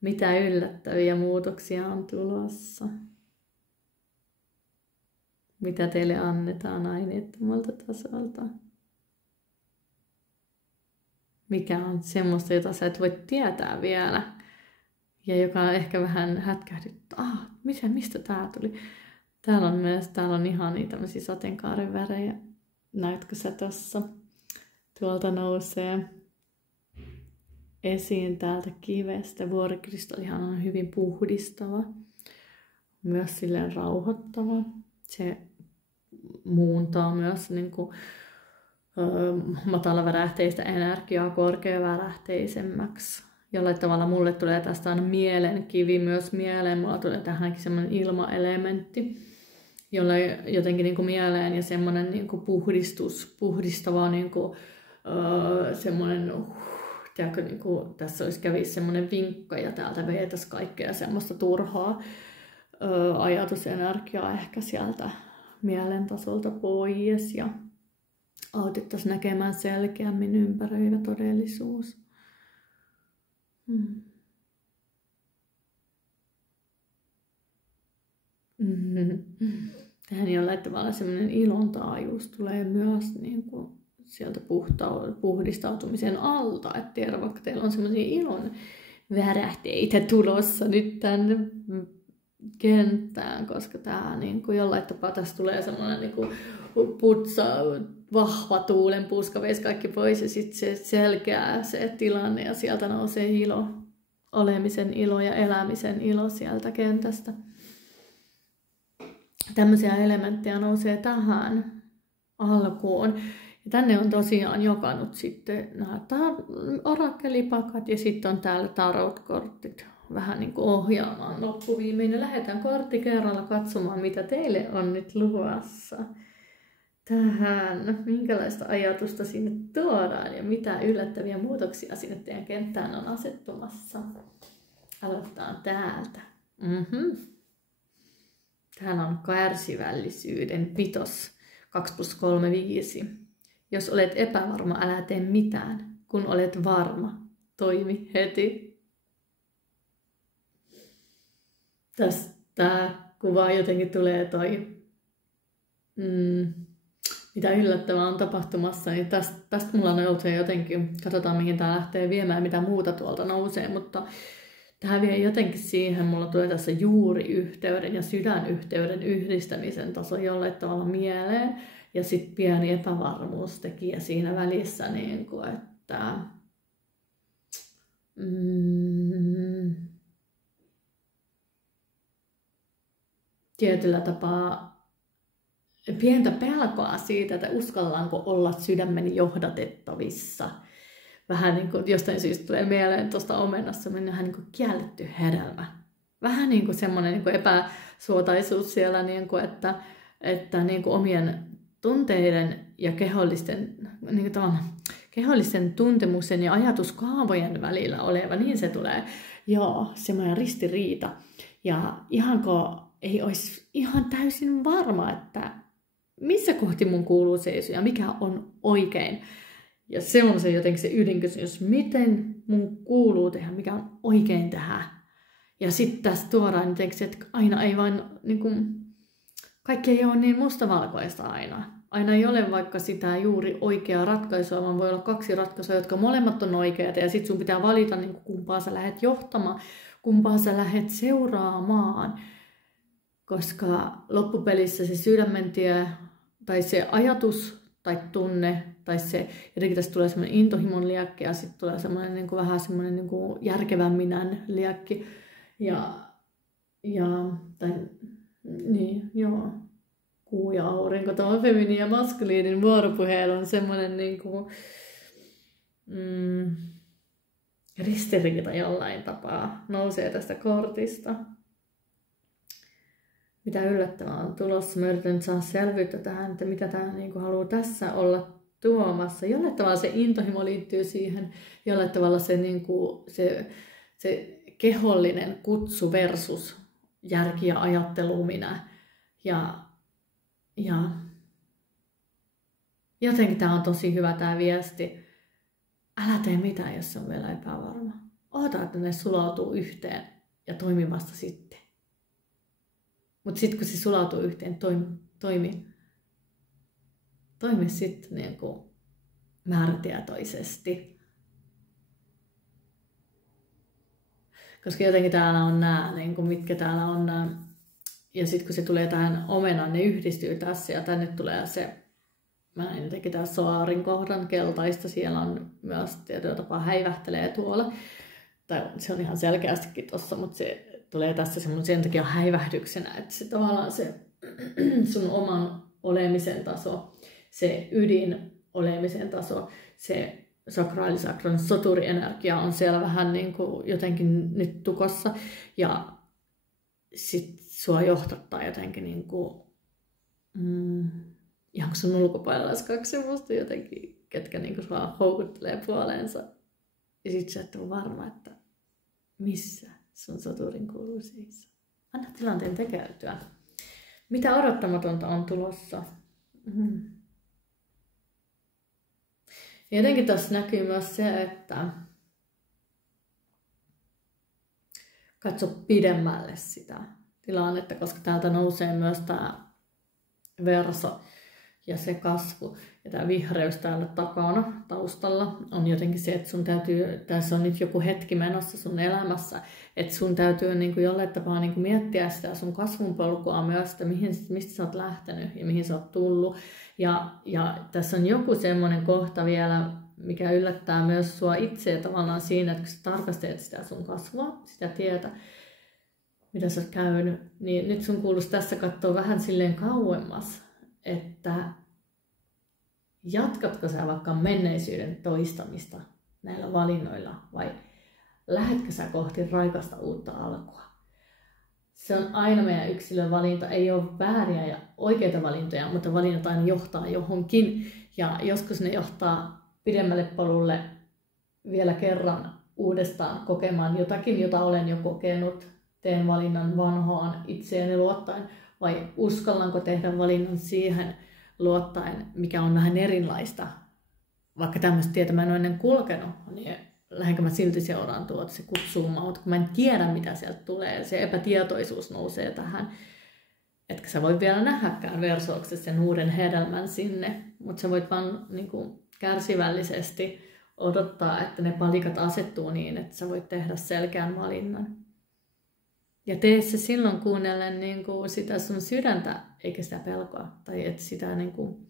Mitä yllättäviä muutoksia on tulossa. Mitä teille annetaan aineettomalta tasolta. Mikä on semmoista, jota sä et voi tietää vielä. Ja joka ehkä vähän hätkähdyttää. Mistä tää tuli? Täällä on ihan niitä tämmöisiä sateenkaaren värejä. Näetkö sä tossa? Tuolta nousee esiin täältä kivestä. Vuorikristallihan on hyvin puhdistava. Myös silleen rauhoittava. Se muuntaa myös niin kuin, matalavärähteistä energiaa korkeavärähteisemmäksi. Jollain tavalla mulle tulee tästä aina mielenkivi myös mieleen. Mulla tulee tähänkin semmoinen ilmaelementti, jolla jotenkin niin kuin mieleen ja semmoinen niin kuin puhdistava niin kuin, semmoinen, tiedätkö, niin kuin tässä olisi kävisi semmoinen vinkka ja täältä veetäisi kaikkea semmoista turhaa ajatusenergiaa ehkä sieltä mielen tasolta pois ja autettaisi näkemään selkeämmin ympäröivä todellisuus. Tähän jollain tavalla semmoinen ilon taajuus tulee myös niin kuin sieltä puhdistautumisen alta. Että tiedä, vaikka teillä on semmoisia ilon värähteitä tulossa nyt tänne kenttään, koska tää niin kuin jollain tapaa tässä tulee semmoinen niin kuin vahva tuulen puska, veisi kaikki pois ja sitten se selkeää se tilanne ja sieltä nousee ilo, olemisen ilo ja elämisen ilo sieltä kentästä. Tämmöisiä elementtejä nousee tähän alkuun. Ja tänne on tosiaan jakanut sitten nämä orakkelipakat ja sitten on täällä tarotkortit vähän niin kuin ohjaamaan loppuviimein. Ja lähdetään kortti kerralla katsomaan, mitä teille on nyt luvassa tähän. Minkälaista ajatusta sinne tuodaan ja mitä yllättäviä muutoksia sinne teidän kenttään on asettumassa. Aloitetaan täältä. Täällä on kärsivällisyyden 5, 2+3, 5. Jos olet epävarma, älä tee mitään. Kun olet varma, toimi heti. Tästä kuvaa jotenkin tulee toi, mitä yllättävää on tapahtumassa, niin tästä mulla nousee jotenkin, katsotaan mihin tää lähtee viemään, mitä muuta tuolta nousee, mutta tämä vie jotenkin siihen, mulla tulee tässä juuriyhteyden ja sydänyhteyden yhdistämisen taso jollain tavalla mieleen. Ja sitten pieni epävarmuustekijä siinä välissä, niin kuin, että tietyllä tapaa pientä pelkoa siitä, että uskallanko olla sydämeni johdatettavissa. Vähän niin kuin jostain syystä tulee mieleen tuosta omenassa vähän niin kuin kielletty hedelmä. Vähän niin kuin semmoinen niin kuin epäsuotaisuus siellä, niin kuin, että niin kuin omien tunteiden ja niin kuin kehollisten tuntemuksen ja ajatuskaavojen välillä oleva, niin se tulee. Joo, semmoinen ristiriita. Ja ihanko ei olisi ihan täysin varma, että missä kohti mun kuuluu seisoa ja mikä on oikein. Ja se on se jotenkin se ydinkysymys, miten mun kuuluu tehdä, mikä on oikein tehdä. Ja sitten tässä tuodaan jotenkin, että aina ei vain, niin kuin, kaikki ei ole niin mustavalkoista aina. Aina ei ole vaikka sitä juuri oikeaa ratkaisua, vaan voi olla 2 ratkaisua, jotka molemmat on oikeita. Ja sitten sun pitää valita, niin kuin, kumpaa sä lähdet johtamaan, kumpaa sä lähdet seuraamaan. Koska loppupelissä se sydämentie tai se ajatus tai tunne, tai se, jotenkin tässä tulee semmoinen intohimon liekki ja sitten tulee semmoinen niin kuin, vähän semmoinen niin kuin järkevän minän liekki. Kuu ja aurinko, tämä feminiini ja maskuliinin vuoropuhelu on semmoinen niin kuin, ristiriita jollain tapaa nousee tästä kortista. Mitä yllättävää on tulossa. Mä yritän nyt saada selvyyttä tähän, että mitä tämä niin kuin haluaa tässä olla tuomassa. Jollain tavalla se intohimo liittyy siihen, jollain tavalla se, niin kuin, se kehollinen kutsu versus järki ja ajattelu minä. Ja jotenkin tämä on tosi hyvä tämä viesti. Älä tee mitään, jos on vielä epävarma. Oota, että ne sulautuu yhteen ja toimi vasta sitten. Mutta sitten kun se sulautuu yhteen, toimi sitten niin kuin määrätietoisesti. Koska jotenkin täällä on nämä, niin kuin mitkä täällä on nämä Ja sitten kun se tulee tähän omenaan, ne yhdistyy tässä ja tänne tulee se, mä en jotenkin tää Soarin kohdan keltaista, siellä on myös tietyllä tapaa häivähtelee tuolla. Tai se on ihan selkeästikin tossa, mutta se tulee tässä sen takia häivähdyksenä, että se tavallaan se sun oman olemisen taso, se ydin olemisen taso, se sakraalisakran soturienergia on siellä vähän niin kuin jotenkin nyt tukossa ja sit sua johtattaa jotenkin niin kuin, ihan sun ulkopuolella olisi kaksi semmoista jotenkin, ketkä niin kuin sua houkuttelee puoleensa. Ja sit sä et ole varma, että missä sun soturin kuuluu seisoa. Anna tilanteen tekeytyä. Mitä odottamatonta on tulossa? Ja jotenkin tässä näkyy myös se, että katso pidemmälle sitä tilannetta, koska täältä nousee myös tämä verso ja se kasvu. Ja tämä vihreys täällä takana, taustalla, on jotenkin se, että sun täytyy, tässä on nyt joku hetki menossa sun elämässä, että sun täytyy niin kuin jollain tapaa niin kuin miettiä sitä sun kasvun polkua myös, että mistä sä oot lähtenyt ja mihin sä oot tullut. Ja tässä on joku semmoinen kohta vielä, mikä yllättää myös sua itseä tavallaan siinä, että kun sä tarkastelet sitä sun kasvua, sitä tietä, mitä sä oot käynyt, niin nyt sun kuuluisi tässä katsoa vähän silleen kauemmas, että jatkatko sä vaikka menneisyyden toistamista näillä valinnoilla vai lähetkö sä kohti raikasta uutta alkua? Se on aina meidän yksilön valinta, ei ole vääriä ja oikeita valintoja, mutta valinnat aina johtaa johonkin ja joskus ne johtaa pidemmälle polulle vielä kerran uudestaan kokemaan jotakin, jota olen jo kokenut. Teen valinnan vanhaan itseäni luottaen vai uskallanko tehdä valinnan siihen luottaen, mikä on vähän erilaista. Vaikka tämmöistä tietä mä en ole ennen kulkenut, niin lähdenkö mä silti seuraan tuota, se kutsuu maut, kun mä en tiedä mitä sieltä tulee. Se epätietoisuus nousee tähän. Etkä sä voi vielä nähdäkään versauksessa sen uuden hedelmän sinne, mutta sä voit vaan niin kuin kärsivällisesti odottaa, että ne palikat asettuu niin, että sä voit tehdä selkeän valinnan. Ja tee se silloin kuunnellen niin kuin sitä sun sydäntä, eikä sitä pelkoa. Tai että sitä niin kuin,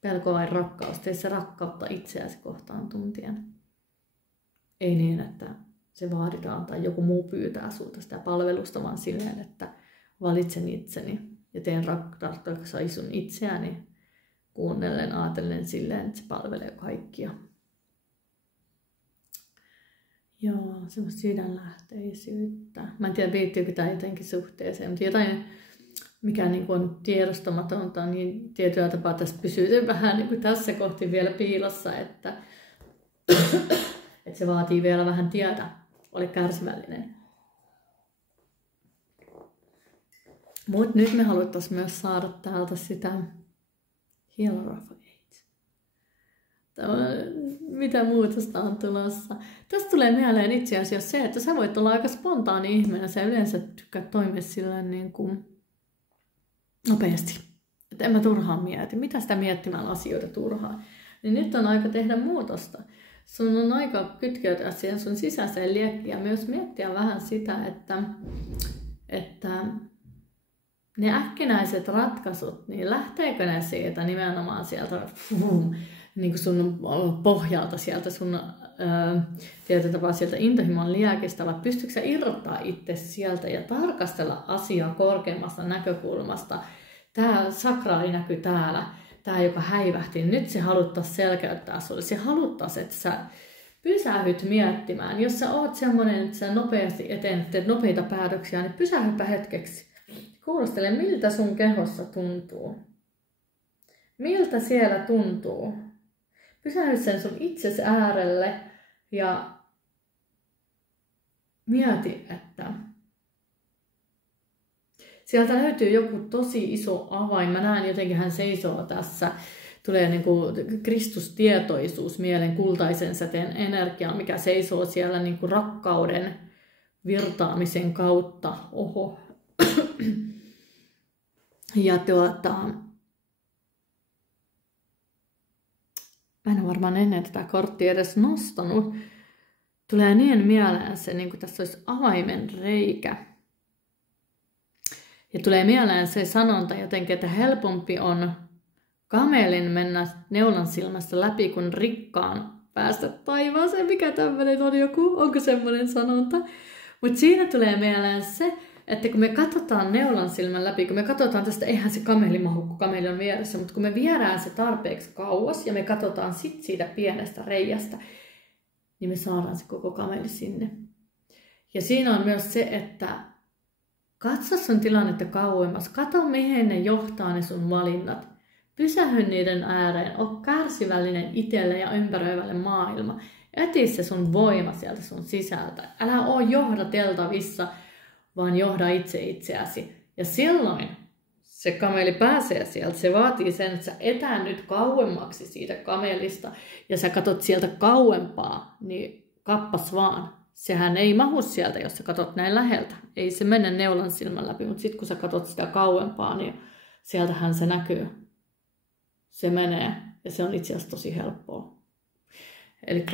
pelkoa vai rakkaus. Tee se rakkautta itseäsi kohtaan tuntien. Ei niin, että se vaaditaan tai joku muu pyytää sulta sitä palvelusta, vaan silleen, että valitsen itseni ja teen rakkautta sun itseäni kuunnellen, ajatellen silleen, että se palvelee kaikkia. Joo, semmoista sydänlähteisyyttä. Mä en tiedä, liittyykö tämä jotenkin suhteeseen, mutta jotain, mikä niin on tiedostamatonta, niin tietyllä tapaa tässä pysyy vähän niin kuin tässä kohti vielä piilossa, että se vaatii vielä vähän tietä. Ole kärsivällinen. Mutta nyt me haluttaisiin myös saada täältä sitä Healer of Age. Mitä muutosta on tulossa. Tästä tulee mieleen itse asiassa se, että sä voit olla aika spontaani ihminen. Sä yleensä tykkäät toimia silleen niin kuin nopeasti. Että en mä turhaan mieti. Mitä sitä miettimään asioita turhaan. Niin nyt on aika tehdä muutosta. Sun on aika kytkeytyä siihen sun sisäiseen liekkiin ja myös miettiä vähän sitä, että ne äkkinäiset ratkaisut, niin lähteekö ne siitä nimenomaan sieltä niin kuin sun pohjalta, sieltä sun tietyllä tapaa sieltä intohimon liekistä, vai pystytkö sä irrottaa itse sieltä ja tarkastella asiaa korkeammasta näkökulmasta. Tämä sakraali näkyy täällä. Tämä, joka häivähti, nyt se haluttaisiin selkeyttää sulle. Se haluttaisiin, että sä pysähyt miettimään. Jos sä oot semmoinen, että sä nopeasti eteen teet nopeita päätöksiä, niin pysähypä hetkeksi. Kuulostele, miltä sun kehossa tuntuu. Miltä siellä tuntuu. Pysähy sen sun itsesi äärelle ja mieti, että sieltä löytyy joku tosi iso avain. Mä näen jotenkin, hän seisoo tässä. Tulee niin kuin Kristustietoisuus, mielen kultaisen säteen energia, mikä seisoo siellä niin kuin rakkauden virtaamisen kautta. Oho. Ja mä en ole varmaan ennen tätä korttia edes nostanut. tulee niin mieleen se, niin kuin tässä olisi avaimen reikä. Ja tulee mieleen se sanonta jotenkin, että helpompi on kamelin mennä neulan silmästä läpi kuin rikkaan päästä taivaaseen. Mikä tämmöinen on joku? Onko semmoinen sanonta? Mutta siinä tulee mieleen se, että kun me katsotaan neulan silmän läpi, kun me katsotaan tästä, eihän se kameli mahu, kun kameli on vieressä, mutta kun me viedään se tarpeeksi kauas ja me katsotaan sit siitä pienestä reiästä, niin me saadaan se koko kameli sinne. Ja siinä on myös se, että katso sun tilannetta kauemmas, katso mihin ne johtaa ne sun valinnat. Pysähy niiden ääreen, oo kärsivällinen itselle ja ympäröivälle maailma. Eti se sun voima sieltä sun sisältä. Älä oo johdateltavissa, vaan johda itse itseäsi. Ja silloin se kameli pääsee sieltä. Se vaatii sen, että sä etäännyt kauemmaksi siitä kamelista ja sä katot sieltä kauempaa, niin kappas vaan. Sehän ei mahu sieltä, jos sä katot näin läheltä. Ei se mene neulan silmän läpi, mutta sitten kun sä katot sitä kauempaa, niin sieltähän se näkyy. Se menee ja se on itse asiassa tosi helppoa. Eli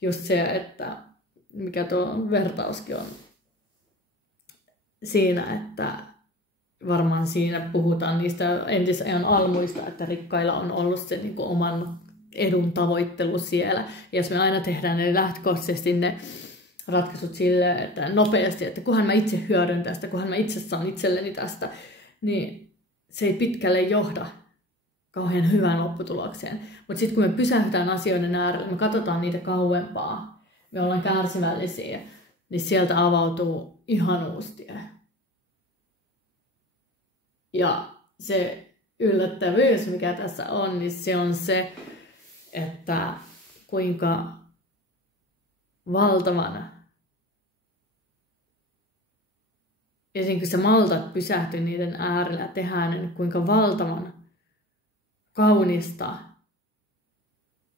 just se, että mikä tuo vertauskin on siinä, että varmaan siinä puhutaan niistä entisajan almuista, että rikkailla on ollut se niin kuin oman edun tavoittelu siellä. Ja jos me aina tehdään ne lähtökohtaisesti ne ratkaisut silleen, että nopeasti, että kunhan mä itse hyödyn tästä, kunhan mä itse saan itselleni tästä, niin se ei pitkälle johda kauhean hyvään lopputulokseen. Mutta sitten kun me pysähdytään asioiden äärelle, me katsotaan niitä kauempaa, me ollaan kärsivällisiä, niin sieltä avautuu ihan uusi tie. Ja se yllättävyys, mikä tässä on, niin se on se, että kuinka valtavan, esim. Kun sä maltat pysähtyä niiden äärellä ja tehdään, niin kuinka valtavan kaunista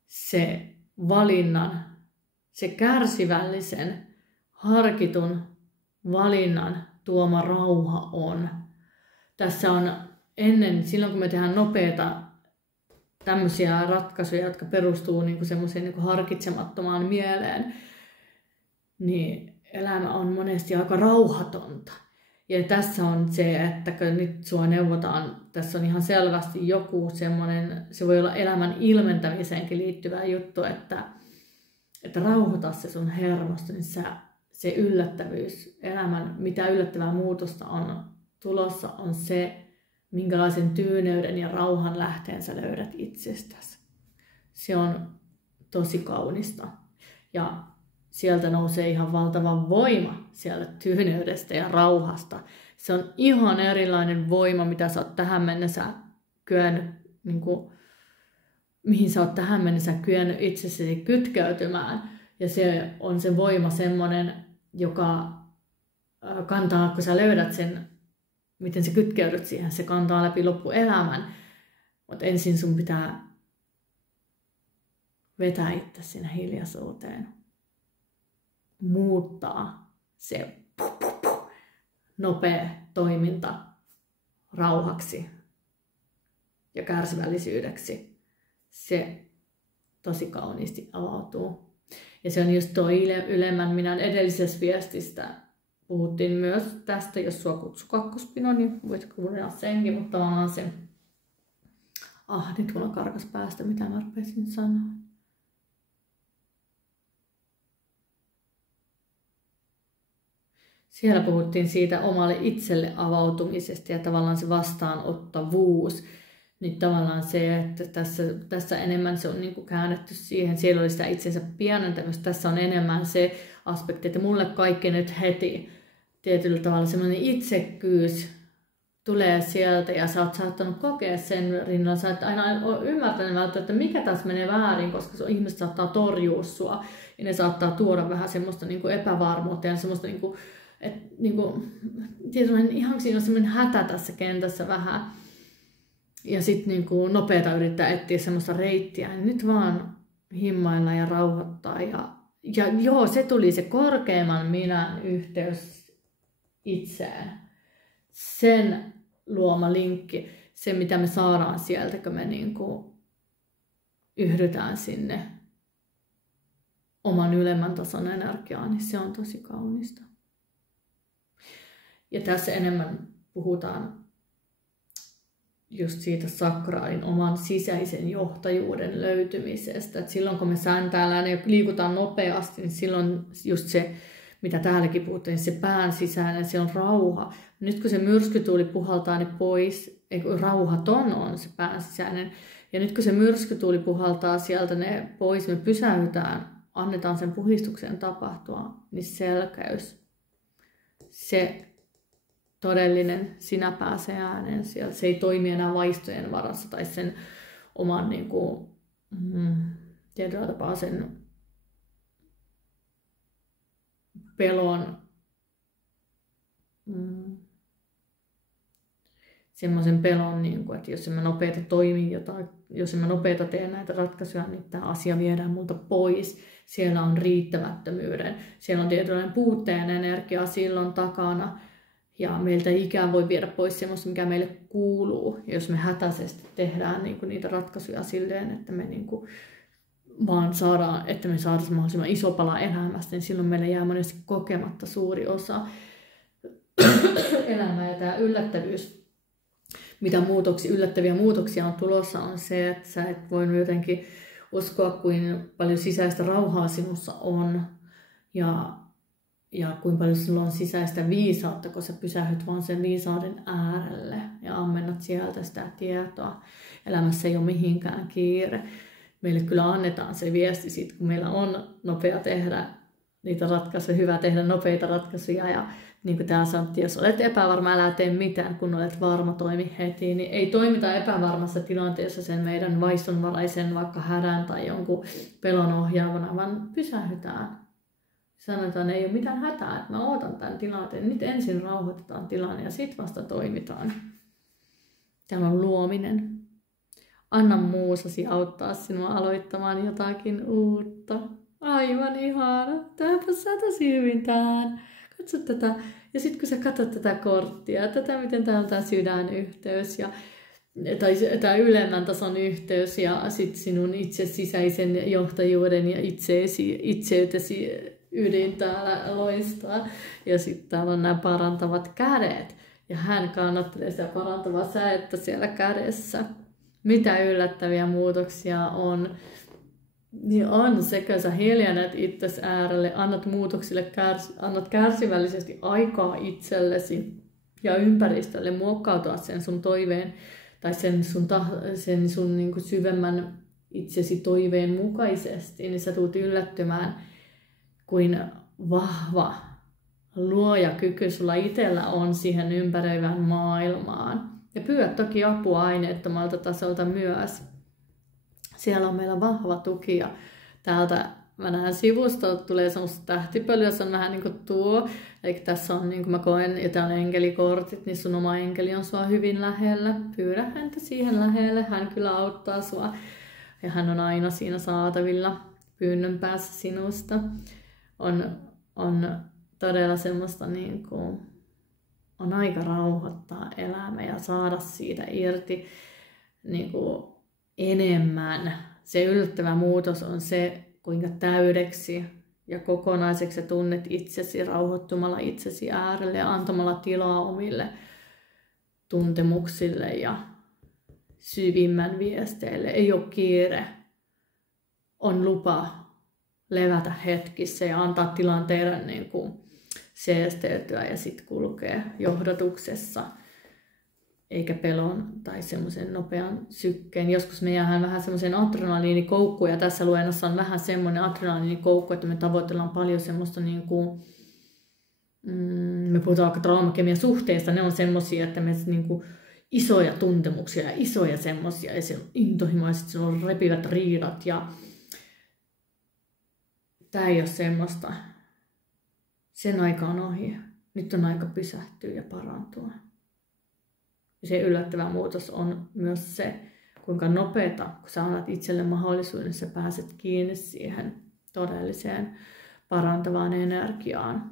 se valinnan, se kärsivällisen, harkitun valinnan tuoma rauha on. Tässä on silloin kun me tehdään nopeita tämmöisiä ratkaisuja, jotka perustuu niinku semmoiseen niinku harkitsemattomaan mieleen, niin elämä on monesti aika rauhatonta. Ja tässä on se, että kun nyt sua neuvotaan, tässä on ihan selvästi joku semmoinen, se voi olla elämän ilmentämiseenkin liittyvä juttu, että rauhoita se sun hermosto, niin se yllättävyys, elämän, mitä yllättävää muutosta on tulossa, on se, minkälaisen tyyneyden ja rauhan lähteen sä löydät itsestäsi. Se on tosi kaunista. Ja sieltä nousee ihan valtava voima sieltä tyyneydestä ja rauhasta. Se on ihan erilainen voima, mitä sä oot tähän mennessä kyennyt, mihin sä oot tähän mennessä kyennyt itsesi kytkeytymään. Ja se on se voima semmoinen, joka kantaa, kun sä löydät sen, miten sä kytkeydyt siihen, se kantaa läpi loppuelämän. Mutta ensin sun pitää vetää itse sinne hiljaisuuteen. Muuttaa se nopea toiminta rauhaksi ja kärsivällisyydeksi. Se tosi kauniisti avautuu. Ja se on just tuo ylemmän minän edellisessä viestistä. Puhuttiin myös tästä, jos sua kutsuu kakkospino, niin voit kuunnella senkin, mutta tavallaan se... nyt mulla karkas päästä, mitä mä rupesin sanoa. Siellä puhuttiin siitä omalle itselle avautumisesta ja tavallaan se vastaanottavuus. Niin tavallaan se, että tässä enemmän se on niin kuin käännetty siihen. Siellä oli sitä itsensä pienentämistä. Tässä on enemmän se aspekti, että mulle kaikki nyt heti tietyllä tavalla semmoinen itsekkyys tulee sieltä ja sä oot saattanut kokea sen rinnalla. Sä et aina ole ymmärtänyt välttämättä, että mikä tässä menee väärin, koska ihmiset saattaa torjua sua ja ne saattaa tuoda vähän semmoista niin kuin epävarmuutta ja semmoista niin kuin, ihan siinä on semmoinen hätä tässä kentässä vähän. Ja sitten niin nopeata yrittää etsiä semmoista reittiä. Ja nyt vaan himmailla ja rauhoittaa. Ja joo, se tuli se korkeimman minän yhteys itseen. Sen luoma linkki. Se, mitä me saadaan sieltä, kun me niin kuin yhdytään sinne oman ylemmän tason energiaa, niin se on tosi kaunista. Ja tässä enemmän puhutaan just siitä sakraalin oman sisäisen johtajuuden löytymisestä. Et silloin kun me sääntäillään ja liikutaan nopeasti, niin silloin just se, mitä täälläkin puhuttiin, niin se pään sisäinen, se on rauha. Nyt kun se myrskytuuli puhaltaa ne pois, rauhaton on se pään sisäinen, ja nyt kun se myrskytuuli puhaltaa sieltä ne pois, me pysäytään, annetaan sen puhdistuksen tapahtua, niin selkeys, se todellinen sinä pääsee ääneen siellä. Se ei toimi enää vaistojen varassa tai sen oman niin kuin, tietyllä tapaa sen pelon, semmoisen pelon, niin kuin, että jos en mä nopeita toimi jotain, jos en mä nopeita tee näitä ratkaisuja, niin tämä asia viedään multa pois. Siellä on riittämättömyyden, siellä on tietynlainen puutteen energia silloin takana. Ja meiltä ei ikään voi viedä pois semmoista, mikä meille kuuluu. Ja jos me hätäisesti tehdään niinku niitä ratkaisuja silleen, että me niinku vaan saadaan, että me saadaan mahdollisimman iso pala elämästä, niin silloin meille jää monesti kokematta suuri osa elämää. Ja tämä yllättävyys, mitä yllättäviä muutoksia on tulossa, on se, että sä et voinut jotenkin uskoa, kuinka paljon sisäistä rauhaa sinussa on. Ja kuinka paljon sinulla on sisäistä viisautta, kun sä pysähdyt vaan sen viisauden äärelle ja ammennat sieltä sitä tietoa. Elämässä ei ole mihinkään kiire. Meille kyllä annetaan se viesti siitä, kun meillä on nopea tehdä niitä ratkaisuja, hyvä tehdä nopeita ratkaisuja. Ja niin kuin täällä sanottiin, jos olet epävarma, älä tee mitään, kun olet varma, toimi heti. Niin ei toimita epävarmassa tilanteessa sen meidän vaistonvaraisen vaikka hädän tai jonkun pelon ohjaavana, vaan pysähdytään. Sanotaan, että ei ole mitään hätää, että mä ootan tämän tilanteen. Nyt ensin rauhoitetaan tilanne ja sitten vasta toimitaan. Täällä on luominen. Anna muusasi auttaa sinua aloittamaan jotakin uutta. Aivan ihana. Tämäpä saa tosi hyvin tähän. Katso tätä. Ja sitten kun sä katsot tätä korttia, tätä miten täällä on tämä sydänyhteys tai tämä ylemmän tason yhteys ja sitten sinun itse sisäisen johtajuuden ja itseytesi ydin täällä loistaa. Ja sitten täällä on nämä parantavat kädet. Ja hän kannattelee sitä parantavaa säettä siellä kädessä. Mitä yllättäviä muutoksia on. Niin on se, kun sä hiljennät itsesi äärelle, annat muutoksille annat kärsivällisesti aikaa itsellesi ja ympäristölle muokkautua sen sun toiveen tai sen sun niin kuin syvemmän itsesi toiveen mukaisesti, niin sä tulet yllättymään, kuin vahva luojakyky sulla itsellä on siihen ympäröivään maailmaan. Ja pyydät toki apua aineettomalta tasolta myös. Siellä on meillä vahva tuki ja täältä mä näen sivustolta tulee semmoista tähtipölyä, se on vähän niin kuin tuo. Eli tässä on niin kuin mä koen, ja täällä on enkelikortit, niin sun oma enkeli on sua hyvin lähellä. Pyydä häntä siihen lähelle, hän kyllä auttaa sua. Ja hän on aina siinä saatavilla pyynnön päässä sinusta. On todella semmoista niin kuin, on aika rauhoittaa elämä ja saada siitä irti niin kuin enemmän. Se yllättävä muutos on se, kuinka täydeksi ja kokonaiseksi tunnet itsesi rauhoittumalla itsesi äärelle ja antamalla tilaa omille tuntemuksille ja syvimmän viesteille. Ei ole kiire. On lupa levätä hetkissä ja antaa tilan teidän niin kuin seesteytyä ja sitten kulkee johdatuksessa, eikä pelon tai semmoisen nopean sykkeen. Joskus me jäädään vähän semmoisen adrenaliinikoukkuun, ja tässä luennossa on vähän semmoinen adrenaliinikoukku, että me tavoitellaan paljon semmoista niin kuin, me puhutaan vaikka traumakemian suhteista, ne on semmoisia, että me niin kuin isoja tuntemuksia ja isoja semmoisia, ja siellä on intohimoja, ja sitten siellä on repivät riidat, ja tämä ei ole semmoista. Sen aika on ohi. Nyt on aika pysähtyä ja parantua. Ja se yllättävä muutos on myös se, kuinka nopeata, kun sä annat itselle mahdollisuuden, sä pääset kiinni siihen todelliseen parantavaan energiaan.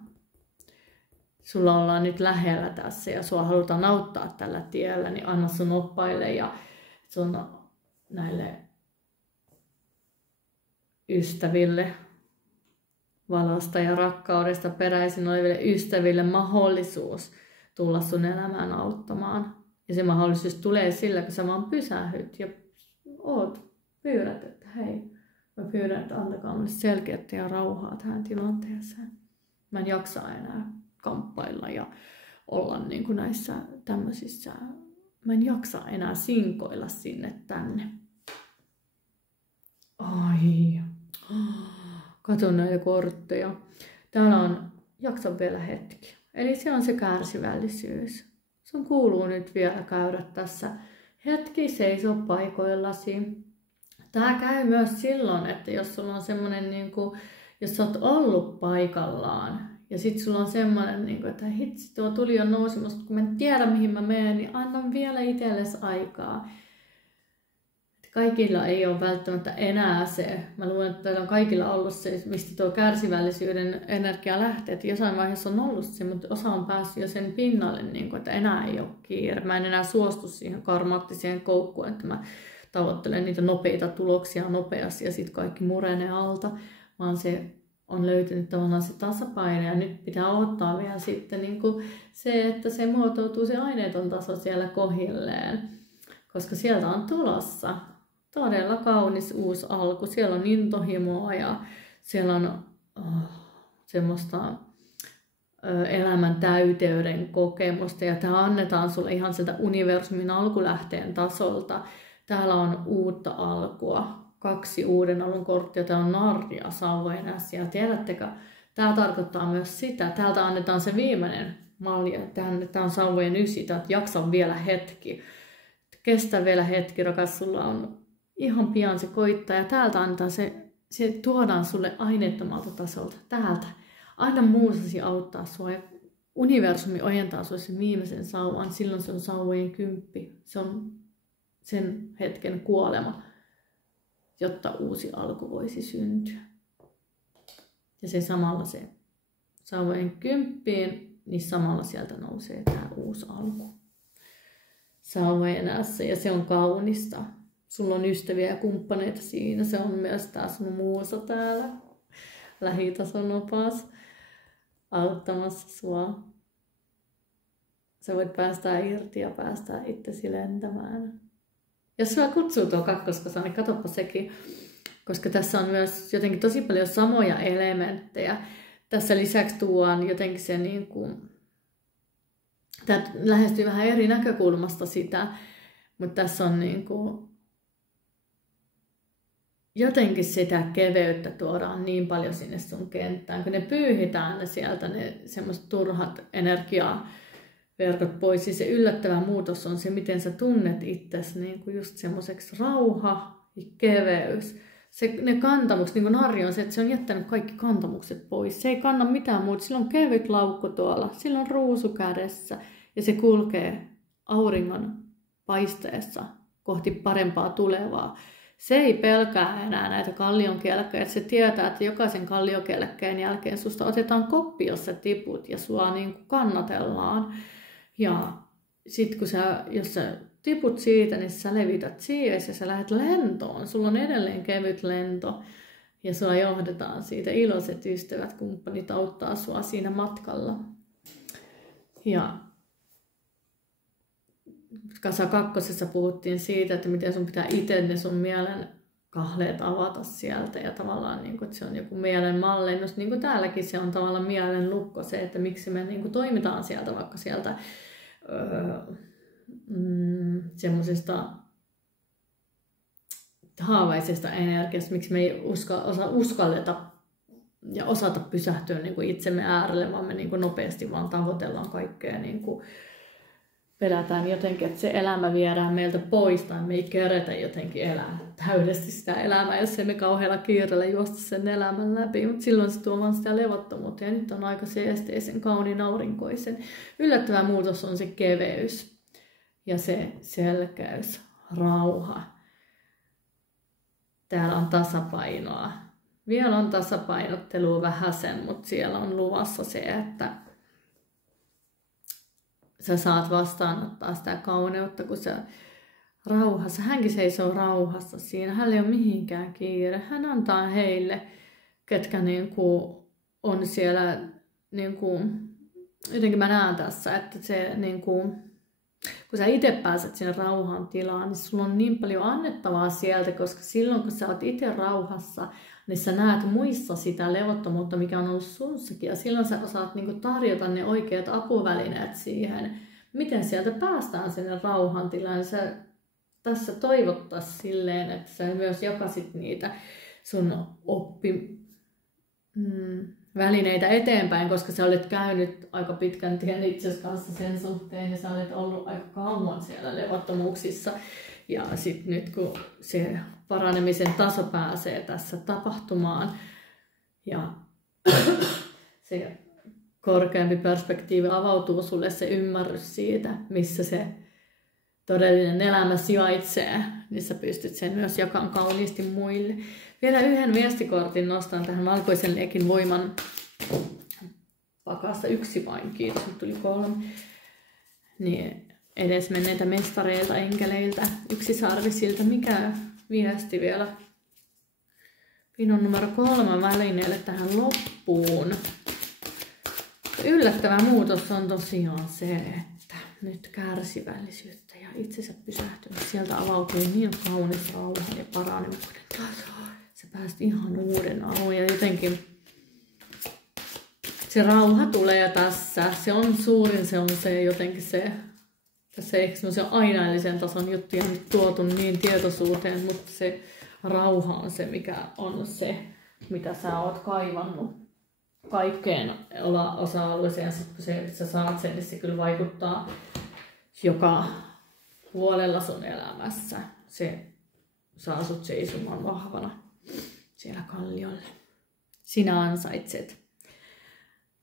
Sulla ollaan nyt lähellä tässä ja sua halutaan auttaa tällä tiellä, niin anna sun oppaille ja sun näille ystäville valosta ja rakkaudesta peräisin oleville ystäville mahdollisuus tulla sun elämään auttamaan. Ja se mahdollisuus tulee sillä, kun sä vaan pysähyt ja pyydät, että hei, mä pyydän, että antakaa mulle selkeyttä ja rauhaa tähän tilanteeseen. Mä en jaksa enää kamppailla ja olla niin kuin näissä tämmöisissä, mä en jaksa enää sinkoilla sinne tänne. Ai, katon näitä kortteja. Täällä on, jaksa vielä hetki. Eli se on se kärsivällisyys. Sun kuuluu nyt vielä käydä tässä hetki seiso paikoillasi. Tää käy myös silloin, että jos sulla on semmonen, niin kuin, jos sä oot ollut paikallaan ja sit sulla on semmonen, niin kuin, että hitsi, tuo tuli jo nousi, mutta kun mä en tiedä mihin mä menen, niin annan vielä itsellesi aikaa. Kaikilla ei ole välttämättä enää se, mä luulen, että teillä on kaikilla ollut se, mistä tuo kärsivällisyyden energia lähtee, että jossain vaiheessa on ollut se, mutta osa on päässyt jo sen pinnalle, niin kuin, että enää ei ole kiire. Mä en enää suostu siihen karmaattiseen koukkuun, että mä tavoittelen niitä nopeita tuloksia nopeasti ja sitten kaikki murenee alta, vaan se on löytynyt tavallaan se tasapaino ja nyt pitää odottaa vielä sitten niin kuin se, että se muotoutuu se aineeton taso siellä kohilleen, koska sieltä on tulossa todella kaunis uusi alku. Siellä on intohimoa ja siellä on semmoista elämän täyteyden kokemusta. Ja tämä annetaan sulle ihan sieltä universumin alkulähteen tasolta. Täällä on uutta alkua. 2 uuden alun korttia. Tämä on narria, sauvojen ässiä. Tiedättekö, tämä tarkoittaa myös sitä. Täältä annetaan se viimeinen malja. Tämä on sauvojen 9, että jaksa vielä hetki. Kestä vielä hetki, rakas, sulla on ihan pian se koittaa ja täältä antaa se tuodaan sulle aineettomalta tasolta. Täältä. Aina muusasi auttaa sua ja universumi ojentaa sulle sen viimeisen sauvan. Silloin se on sauvojen 10. Se on sen hetken kuolema, jotta uusi alku voisi syntyä. Ja se samalla se sauvojen 10, niin samalla sieltä nousee tämä uusi alku. Sauvojen ässä ja se on kaunista. Sulla on ystäviä ja kumppaneita siinä. Se on myös tää sun muusa täällä. Lähitason opas. Auttamassa sua. Sä voit päästää irti ja päästää itsesi lentämään. Jos sua kutsuu tuo kakkoskasa, niin katsoppa sekin. Koska tässä on myös jotenkin tosi paljon samoja elementtejä. Tässä lisäksi tuon jotenkin se niin kuin... Tämä lähestyy vähän eri näkökulmasta sitä. Mutta tässä on niin kuin... Jotenkin sitä keveyttä tuodaan niin paljon sinne sun kenttään, kun ne pyyhitään ne sieltä, ne semmoiset turhat energiaverkot pois. Siis se yllättävä muutos on se, miten sä tunnet itsesi niin kuin just semmoiseksi rauha ja keveys. Ne kantamukset, niin kuin Narri on se, että se on jättänyt kaikki kantamukset pois. Se ei kanna mitään muuta. Sillä on kevyt laukku tuolla, sillä on ruusu kädessä ja se kulkee auringon paisteessa kohti parempaa tulevaa. Se ei pelkää enää näitä kallionkielekkäitä. Se tietää, että jokaisen kallionkielekkeen jälkeen susta otetaan koppi, jos sä tiput ja sua niin kuin kannatellaan. Ja sit kun jos sä tiput siitä, niin sä levität siives ja sä lähdet lentoon. Sulla on edelleen kevyt lento ja sua johdetaan siitä. Iloiset ystävät, kumppanit auttaa sua siinä matkalla. Ja Kasa 2. puhuttiin siitä, että miten sun pitää itse ne sun mielen kahleet avata sieltä ja tavallaan niin kuin, että se on joku mielen mallennus. Niin kuin täälläkin se on tavallaan mielen lukko se, että miksi me niin kuin toimitaan sieltä, vaikka sieltä semmoisesta haavaisesta energiasta, miksi me ei uskalleta ja osata pysähtyä niin kuin itsemme äärelle, vaan me niin kuin nopeasti vaan tavoitellaan kaikkea. Niin kuin pelätään jotenkin, että se elämä viedään meiltä pois tai me ei keretä jotenkin elää täydesti sitä elämää, jos emme kauhealla kiireellä juosta sen elämän läpi. Mutta silloin se tuo vaan sitä levottomuutta ja nyt on aika seesteisen, kauniin, aurinkoisen. Yllättävä muutos on se keveys ja se selkeys, rauha. Täällä on tasapainoa. Vielä on tasapainottelua vähäsen, mutta siellä on luvassa se, että sä saat vastaanottaa sitä kauneutta, kun sä rauhassa. Hänkin seisoo rauhassa siinä. Hänellä ei ole mihinkään kiire. Hän antaa heille, ketkä niinku on siellä, niin kuin, jotenkin mä näen tässä, että se, niin kuin, kun sä itse pääset sinne rauhan tilaan, niin sulla on niin paljon annettavaa sieltä, koska silloin kun sä oot itse rauhassa, niin sä näet muissa sitä levottomuutta, mikä on ollut sunssakin, ja silloin sä osaat niin kuin tarjota ne oikeat apuvälineet siihen, miten sieltä päästään sinne rauhan tilaan. Sä tässä toivottaisiin silleen, että sä myös jakasit niitä sun välineitä eteenpäin, koska sä olet käynyt aika pitkän tien itsesi kanssa sen suhteen ja sä olet ollut aika kauan siellä levottomuuksissa. Ja sitten nyt kun se paranemisen taso pääsee tässä tapahtumaan ja se korkeampi perspektiivi avautuu sulle, se ymmärrys siitä, missä se todellinen elämä sijaitsee, niin sä pystyt sen myös jakamaan kauniisti muille. Vielä yhden viestikortin nostan tähän valkoisen leikin voiman pakasta, yksi vain, kiitos, nyt tuli 3. Niin edesmenneiltä mestareilta, enkeleiltä, yksisarvisilta, mikä viesti vielä? Pinon numero 3 välineelle tähän loppuun. Yllättävä muutos on tosiaan se, että nyt kärsivällisyyttä ja itsensä pysähtymistä. Sieltä avautuu niin kaunis rauha ja paraneminen taso. Sä pääst ihan uuden alun ja jotenkin se rauha tulee tässä. Se on suurin, se on se jotenkin se, tässä ei semmoisen aineellisen tason juttuja nyt tuotu niin tietoisuuteen, mutta se rauha on se, mikä on se, mitä sä oot kaivannut kaikkeen osa-alueeseen. Sitten kun sä saat sen, niin se kyllä vaikuttaa joka puolella sun elämässä. Se saa sut seisomaan vahvana siellä kalliolla. Sinä ansaitset.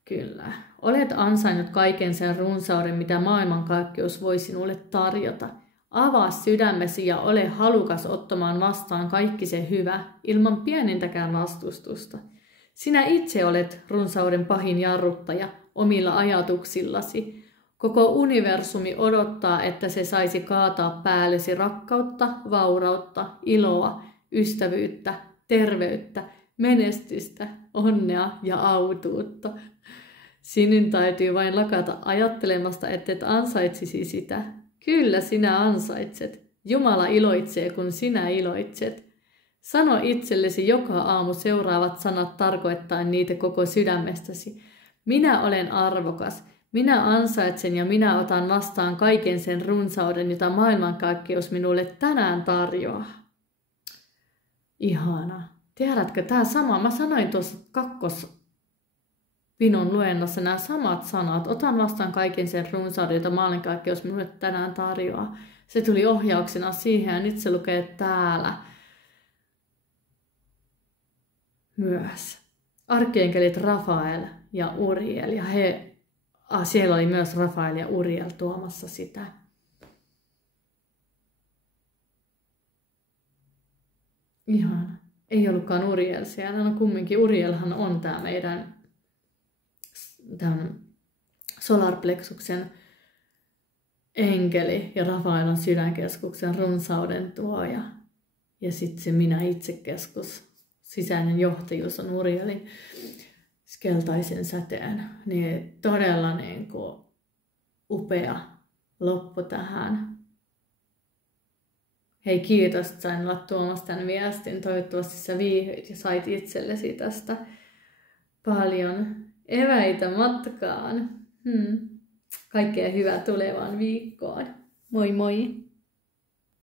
Kyllä. Olet ansainnut kaiken sen runsauden, mitä maailmankaikkeus voi sinulle tarjota. Avaa sydämesi ja ole halukas ottamaan vastaan kaikki se hyvä, ilman pienintäkään vastustusta. Sinä itse olet runsauden pahin jarruttaja omilla ajatuksillasi. Koko universumi odottaa, että se saisi kaataa päällesi rakkautta, vaurautta, iloa, ystävyyttä, terveyttä, menestystä, onnea ja autuutta. Sinun täytyy vain lakata ajattelemasta, ettet ansaitsisi sitä. Kyllä sinä ansaitset. Jumala iloitsee, kun sinä iloitset. Sano itsellesi joka aamu seuraavat sanat tarkoittaen niitä koko sydämestäsi. Minä olen arvokas. Minä ansaitsen ja minä otan vastaan kaiken sen runsauden, jota maailmankaikkeus minulle tänään tarjoaa. Ihana. Tiedätkö, tämä sama, mä sanoin tuossa kakkospinon luennossa nämä samat sanat. Otan vastaan kaiken sen runsauden, jota maailmankaikkeus minulle tänään tarjoaa. Se tuli ohjauksena siihen ja nyt se lukee täällä myös. Arkkeenkelit Rafael ja Uriel ja siellä oli myös Rafael ja Uriel tuomassa sitä. Ihan. Ei ollutkaan Uriel siellä. No kumminkin Urielhan on tämä meidän tämän solarplexuksen enkeli ja Rafael on sydänkeskuksen runsauden tuoja. Ja sitten se minä itsekeskus, sisäinen johtajuus on Urielin keltaisen säteen. Niin todella niin kuin upea loppu tähän. Hei, kiitos, että sain olla tuomassa tämän viestin. Toivottavasti sä viihyit ja sait itsellesi tästä paljon eväitä matkaan. Kaikkea hyvää tulevaan viikkoon. Moi moi!